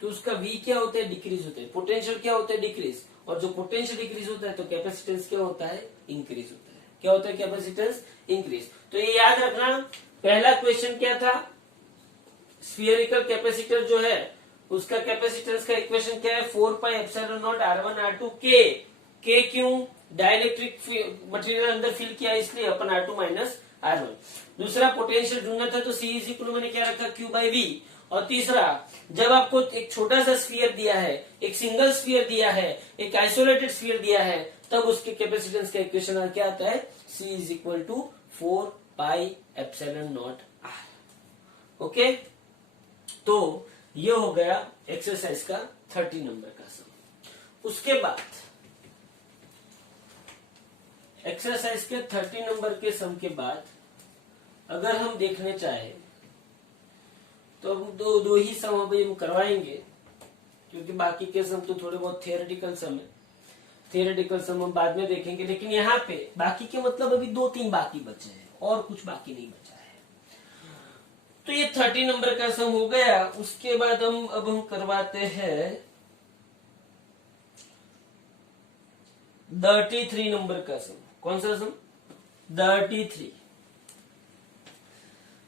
तो उसका V क्या होता है, डिक्रीज होता है। पोटेंशियल क्या होता है, डिक्रीज। और जो पोटेंशियल डिक्रीज होता है तो कैपेसिटेंस क्या होता है, इंक्रीज होता है। क्या होता है, कैपेसिटेंस इंक्रीज। तो ये याद रखना, पहला क्वेश्चन क्या था, स्फीयरिकल कैपेसिटर जो है उसका कैपेसिटेंस का इक्वेशन क्या है 4 pi epsilon not R1 R2 के। के क्यों? डाइलेक्ट्रिक मटेरियल अंदर फिल किया इसलिए अपन R2 माइनस R1। दूसरा पोटेंशियल ढूंढना था तो C इज इक्वल मैंने क्या रखा Q बाई V। और तीसरा जब आपको एक छोटा सा स्फीयर दिया है, एक सिंगल स्फीयर दिया है, एक आइसोलेटेड स्फीयर दिया है, तब उसके कैपेसिटेंस का इक्वेशन क्या आता है C is equal to 4 pi epsilon naught R। Okay, तो ये हो गया एक्सरसाइज का 30 नंबर का सम। उसके बाद एक्सरसाइज के 30 नंबर के सम के बाद अगर हम देखने चाहे तो हम दो ही सम अभी हम करवाएंगे, क्योंकि बाकी के सम तो थोड़े बहुत थियोरेटिकल सम है। थियोरेटिकल सम हम बाद में देखेंगे, लेकिन यहाँ पे बाकी के मतलब अभी 2-3 बाकी बचे हैं और कुछ बाकी नहीं बचा है। तो ये 30 नंबर का सम हो गया। उसके बाद हम करवाते हैं 33 नंबर का सम। कौन सा सम?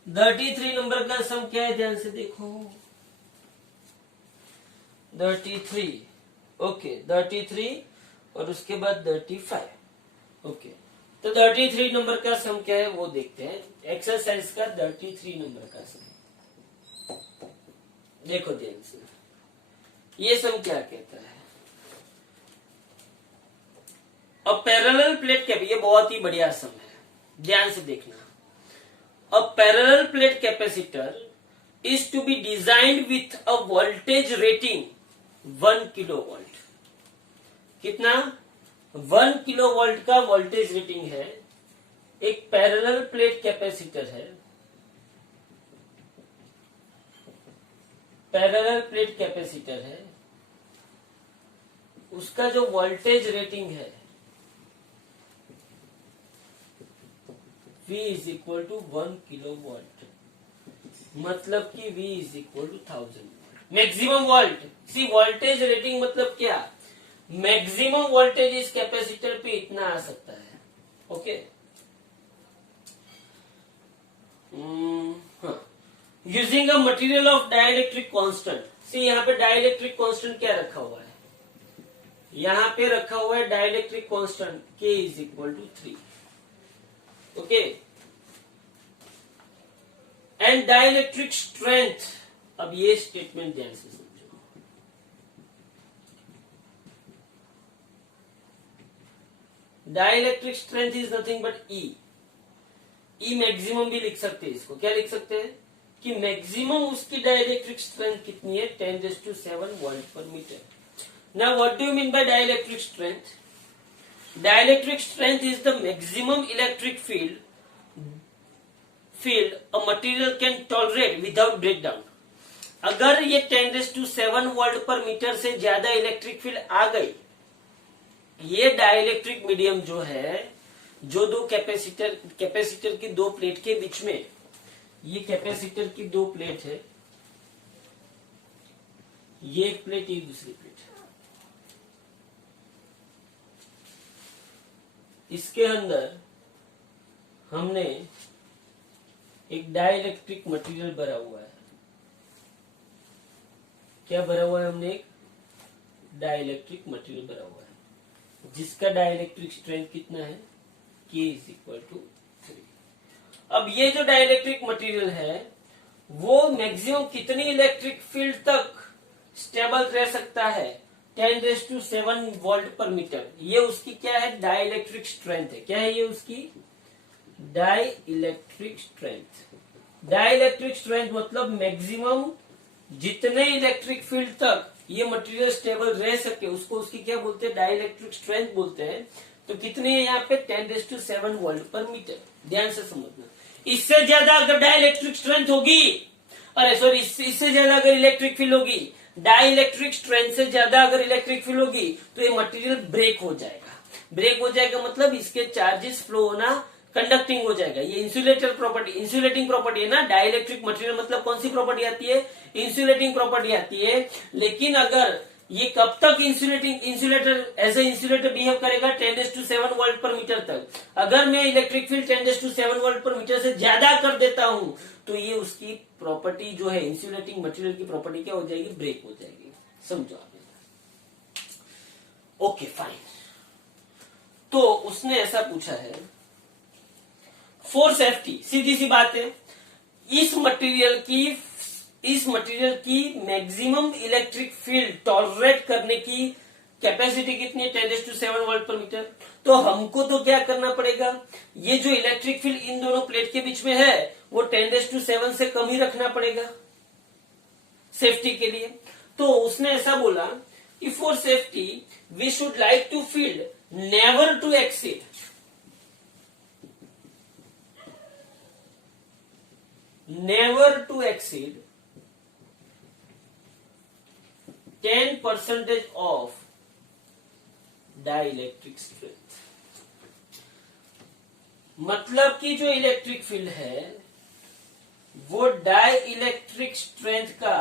33 नंबर का सम क्या है, ध्यान से देखो। 33 ओके, 33 और उसके बाद 35 ओके। तो 33 नंबर का सम क्या है वो देखते हैं। एक्सरसाइज का 33 नंबर का सम देखो ध्यान से। ये सम क्या कहता है? अ पैरेलल प्लेट कैप, ये बहुत ही बढ़िया सम है, ध्यान से देखना। A parallel plate capacitor is to be designed with a voltage rating 1 kilovolt. कितना? 1 किलोवोल्ट का वोल्टेज रेटिंग है। एक पैरेलल प्लेट कैपेसिटर है, पैरेलल प्लेट कैपेसिटर है, उसका जो वोल्टेज रेटिंग है V is equal to 1 kilovolt, मतलब कि V is equal to 1000 volt. Maximum volt, see voltage rating मतलब क्या? मैक्सिमम वोल्टेज इस कैपेसिटर पे इतना आ सकता है। Okay, using a material of dielectric constant. सी यहाँ पे डाइलेक्ट्रिक कांस्टेंट क्या रखा हुआ है? यहाँ पे रखा हुआ है dielectric constant K is equal to 3। Okay, and dielectric strength. अब ये स्टेटमेंट ध्यान से समझो। Dielectric strength is nothing but E। E maximum भी लिख सकते हैं इसको। क्या लिख सकते हैं कि मैक्सिमम उसकी डाइलेक्ट्रिक स्ट्रेंथ कितनी है? 10⁷ volt per metre. Now what do you mean by dielectric strength? Dielectric strength is the maximum electric field a material can tolerate without breakdown। अगर ये 10⁷ वोल्ट पर मीटर से ज्यादा इलेक्ट्रिक फील्ड आ गई, ये dielectric medium जो है, जो दो कैपेसिटर की दो प्लेट के बीच में, ये कैपेसिटर की दो प्लेट है, ये एक प्लेट, ये दूसरी प्लेट। इसके अंदर हमने एक डाइलेक्ट्रिक मटेरियल भरा हुआ है। क्या भरा हुआ है? हमने एक डाइलेक्ट्रिक मटेरियल भरा हुआ है, जिसका डाइलेक्ट्रिक स्ट्रेंथ कितना है? K is equal to 3। अब ये जो डाइलेक्ट्रिक मटेरियल है वो मैक्सिमम कितनी इलेक्ट्रिक फील्ड तक स्टेबल रह सकता है? 10⁷ वोल्ट पर मीटर। ये उसकी क्या है? डाइलेक्ट्रिक स्ट्रेंथ है। क्या है ये उसकी? Dielectric strength. डाइलेक्ट्रिक स्ट्रेंथ मतलब मैक्सिमम जितने इलेक्ट्रिक फील्ड तक ये मटेरियल स्टेबल रह सके उसको उसकी क्या बोलते हैं? डाइलेक्ट्रिक स्ट्रेंथ बोलते हैं। तो कितनी है यहाँ पे? 10⁷ वोल्ट पर मीटर। ध्यान से समझना। इससे ज्यादा अगर डाइलेक्ट्रिक स्ट्रेंथ होगी, अरे सॉरी, इससे ज्यादा अगर इलेक्ट्रिक फील्ड होगी, डाइलेक्ट्रिक स्ट्रेंथ से ज्यादा अगर इलेक्ट्रिक फील्ड होगी, तो ये मटेरियल ब्रेक हो जाएगा। ब्रेक हो जाएगा मतलब इसके चार्जेस फ्लो होना कंडक्टिंग हो जाएगा। ये इंसुलेटर प्रॉपर्टी, इंसुलेटिंग प्रॉपर्टी है ना। डाइलेक्ट्रिक मटेरियल मतलब कौन सी प्रॉपर्टी आती है? इंसुलेटिंग प्रॉपर्टी आती है। लेकिन अगर ये कब तक insulator as a insulator behave करेगा? 10⁷ वोल्ट पर मीटर तक। अगर मैं electric field 10⁷ volt per metre से ज्यादा कर देता हूं तो ये उसकी प्रॉपर्टी जो है, इंसुलेटिंग मटेरियल की प्रॉपर्टी क्या हो जाएगी? ब्रेक हो जाएगी। समझो आप। Okay fine. तो उसने ऐसा पूछा है, फॉर सेफ्टी, सीधी सी बात है, इस मटेरियल की मैक्सिमम इलेक्ट्रिक फील्ड टॉलरेट करने की कैपेसिटी कितनी है? 10⁷ वोल्ट पर मीटर। तो हमको तो क्या करना पड़ेगा? ये जो इलेक्ट्रिक फील्ड इन दोनों प्लेट के बीच में है वो 10⁷ से कम ही रखना पड़ेगा सेफ्टी के लिए। तो उसने ऐसा बोला कि for safety we should like to field never to exceed never to exceed 10% of dielectric strength। मतलब कि जो इलेक्ट्रिक फील्ड है वो डाई इलेक्ट्रिक स्ट्रेंथ का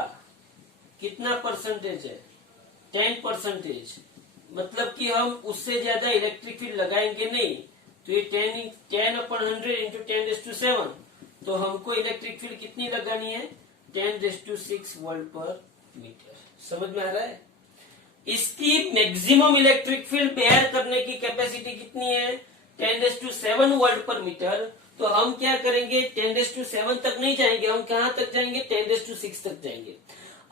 कितना परसेंटेज है? 10%। मतलब कि हम उससे ज्यादा इलेक्ट्रिक फील्ड लगाएंगे नहीं। तो ये 10/100 इंटू 10⁷, तो हमको इलेक्ट्रिक फील्ड कितनी लगानी है? 10⁶ वोल्ट पर मीटर। समझ में आ रहा है? इसकी मैक्सिमम इलेक्ट्रिक फील्ड बेयर करने की कैपेसिटी कितनी है? 10⁷ वोल्ट पर मीटर। तो हम क्या करेंगे? 10⁷ तक नहीं जाएंगे, हम कहां तक जाएंगे? 10⁶ तक जाएंगे।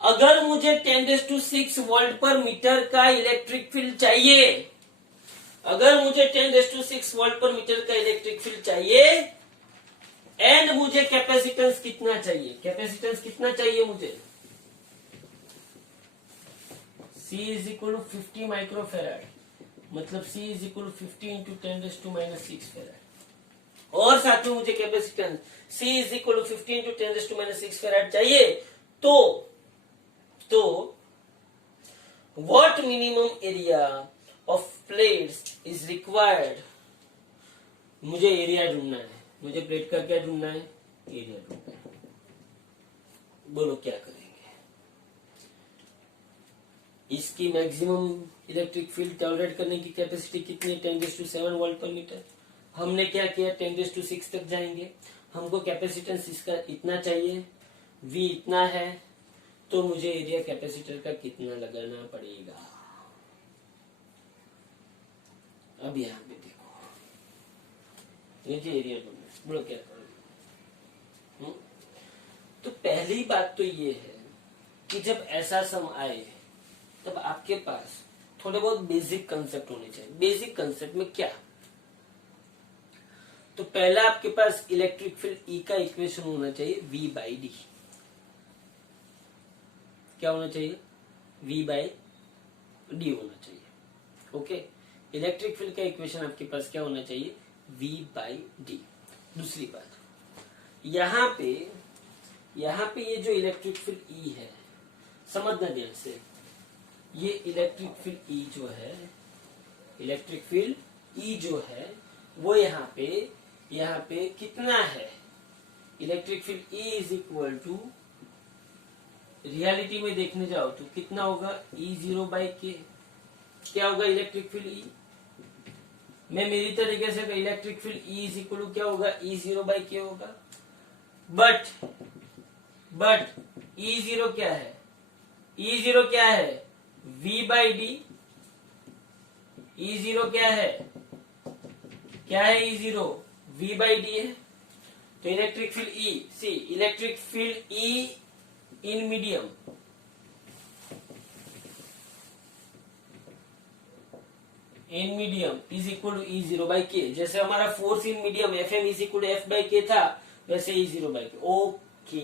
अगर मुझे 10⁶ वोल्ट पर मीटर का इलेक्ट्रिक फील्ड चाहिए, अगर मुझे 10⁶ वोल्ट पर मीटर का इलेक्ट्रिक फील्ड चाहिए एंड मुझे कैपेसिटेंस कितना चाहिए? कैपेसिटेंस कितना चाहिए मुझे? C = 50 microfarad. मतलब C = 50 इंटू 10⁻⁶ फेराड। और साथ में मुझे कैपेसिटेंस C = 50 इंटू 10⁻⁶ फेराड चाहिए। तो what minimum area of plates is required? मुझे एरिया ढूंढना है। मुझे प्लेट का क्या ढूंढना है? एरिया ढूंढना है। बोलो क्या करेंगे? इसकी मैक्सिमम इलेक्ट्रिक फील्ड टॉलरेट करने की कैपेसिटी कितनी है? 10⁷ वोल्ट पर मीटर। हमने क्या किया? 10⁶ तक जाएंगे। हमको कैपेसिटेंस इसका इतना चाहिए, V इतना है, तो मुझे एरिया कैपेसिटर का कितना लगाना पड़ेगा? अब यहां पे देखो, मुझे एरिया ढूंढना है। बोलो क्या करोगे? तो पहली बात तो ये है कि जब ऐसा सम आए तब आपके पास थोड़े बहुत बेसिक कंसेप्ट होने चाहिए। बेसिक कंसेप्ट में क्या? तो पहला आपके पास इलेक्ट्रिक फील्ड E का इक्वेशन होना चाहिए V/D। क्या होना चाहिए? V/D होना चाहिए। ओके, इलेक्ट्रिक फील्ड का इक्वेशन आपके पास क्या होना चाहिए? V/D। दूसरी बात, यहां पे ये जो इलेक्ट्रिक फील्ड E है, समझना ध्यान से, ये इलेक्ट्रिक फील्ड E जो है, इलेक्ट्रिक फील्ड E जो है वो यहाँ पे कितना है? Electric field E is equal to, reality में देखने जाओ तो कितना होगा? E0/K। क्या होगा इलेक्ट्रिक फील्ड E? मैं मेरी तरीके से electric field E is equal to क्या होगा? E0/K होगा। बट E0 क्या है? E0 क्या है? V/D। E0 क्या है? क्या है E0? V/D है। तो electric field E, see electric field E in medium, is equal to E0/K। जैसे हमारा force in medium Fm is equal to F/K था, वैसे E0/K। ओके,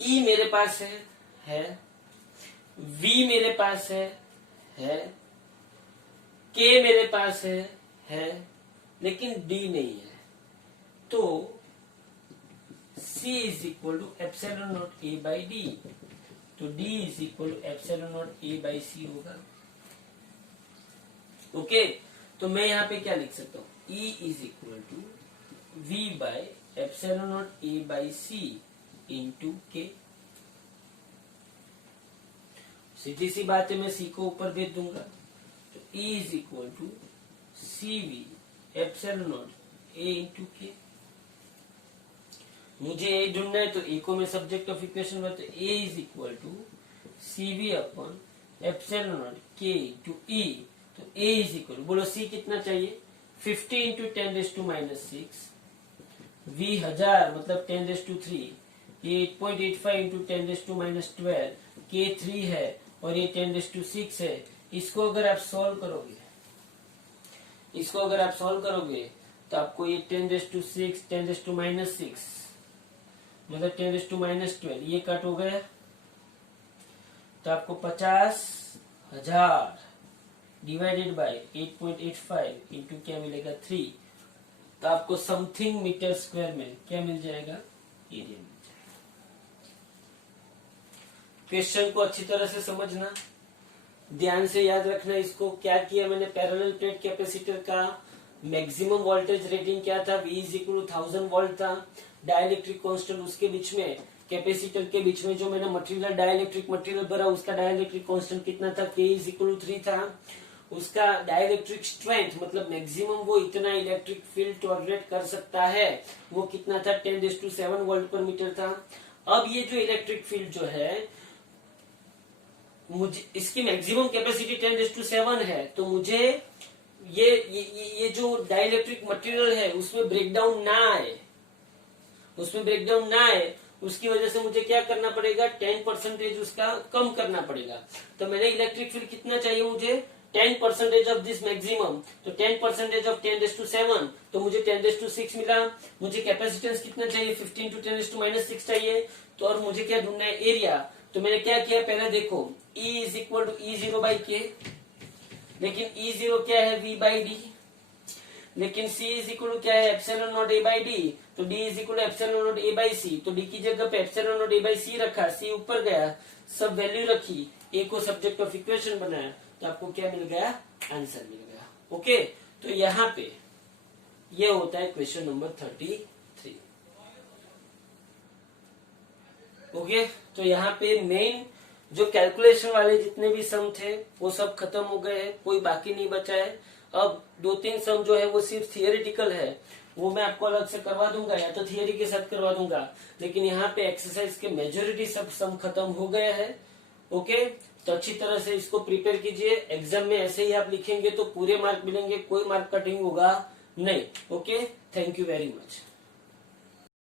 E मेरे पास है, V मेरे पास है, K मेरे पास है, लेकिन D नहीं है। तो C is equal to ε0 A/D। तो D is equal to ε0 A/C होगा। ओके, तो मैं यहां पे क्या लिख सकता हूं? E is equal to V/ε0 A/C into K। सीधी सी बात है, मैं सी को ऊपर भेज दूंगा, तो E is equal to CV epsilon not A into K. मुझे ए ढूंढना है तो ए को मैं सब्जेक्ट ऑफ इक्वेशन में, तो A is equal to CV upon epsilon nought के इंटू ई। तो ए इज इक्वल, बोलो सी कितना चाहिए, 50 इंटू 10⁻⁶, V 1000 मतलब 10⁻3, ये 8.85 इंटू 10⁻12, के 3 है और ये 10⁻6 है। इसको अगर आप सॉल्व करोगे, तो आपको ये 10⁻6, 10⁻6 मतलब 10⁻12 ये कट हो गया, तो आपको 50,000 डिवाइडेड बाय 8.85 इंटू क्या मिलेगा 3, तो आपको समथिंग मीटर स्क्वायर में क्या मिल जाएगा, एरिया मिल जाएगा। क्वेश्चन को अच्छी तरह से समझना, ध्यान से याद रखना इसको। क्या किया मैंने, पैरेलल प्लेट कैपेसिटर का मैक्सिमम वोल्टेज रेटिंग क्या था, V is equal to 1000 volt था। डाइलेक्ट्रिक कांस्टेंट उसके बीच में, कैपेसिटर के बीच में जो मैंने मटेरियल डाइलेक्ट्रिक मटेरियल भरा उसका डाइलेक्ट्रिक कांस्टेंट कितना था, K इज इक्वल टू 3 था। उसका डाइलेक्ट्रिक स्ट्रेंथ मतलब मैक्सिमम वो इतना इलेक्ट्रिक फील्ड टॉलरेट कर सकता है वो कितना था, 10⁻7 वोल्ट पर मीटर था। अब ये जो इलेक्ट्रिक फील्ड जो है, मुझे इसकी मैक्सिमम कैपेसिटी 10⁻7 है, तो मुझे ये जो डाइलेक्ट्रिक मटेरियल है उसमें ब्रेकडाउन ना आए, उसकी वजह से मुझे क्या करना पड़ेगा, 10% उसका कम करना पड़ेगा। तो मैंने इलेक्ट्रिक फील्ड कितना चाहिए मुझे, 10% ऑफ दिस मैक्सिमम, तो 10% ऑफ 10⁻7, तो मुझे 10⁻6 मिला। मुझे कैपेसिटेंस कितना चाहिए, 15 टू 10⁻6 चाहिए। तो और मुझे क्या ढूंढना है, एरिया। तो मैंने क्या किया, पहले देखो E is equal to E0 by K, लेकिन E0 क्या है, V बाई डी, लेकिन C इज इक्वल टू क्या है, epsilon not A by D, तो D is equal to epsilon not A by C. तो D की जगह पे epsilon not A by C रखा, C ऊपर गया, सब वैल्यू रखी, A को सब्जेक्ट ऑफ इक्वेशन बनाया, तो आपको क्या मिल गया, आंसर मिल गया। ओके, तो यहाँ पे ये होता है क्वेश्चन नंबर 33। ओके, तो यहाँ पे मेन जो कैलकुलेशन वाले जितने भी सम थे वो सब खत्म हो गए हैं, कोई बाकी नहीं बचा है। अब 2-3 सम जो है वो सिर्फ थियोरिटिकल है, वो मैं आपको अलग से करवा दूंगा या तो थियोरी के साथ करवा दूंगा, लेकिन यहाँ पे एक्सरसाइज के मेजोरिटी सब सम खत्म हो गया है। ओके, तो अच्छी तरह से इसको प्रिपेयर कीजिए, एग्जाम में ऐसे ही आप लिखेंगे तो पूरे मार्क मिलेंगे, कोई मार्क कटिंग होगा नहीं। Okay, thank you very much.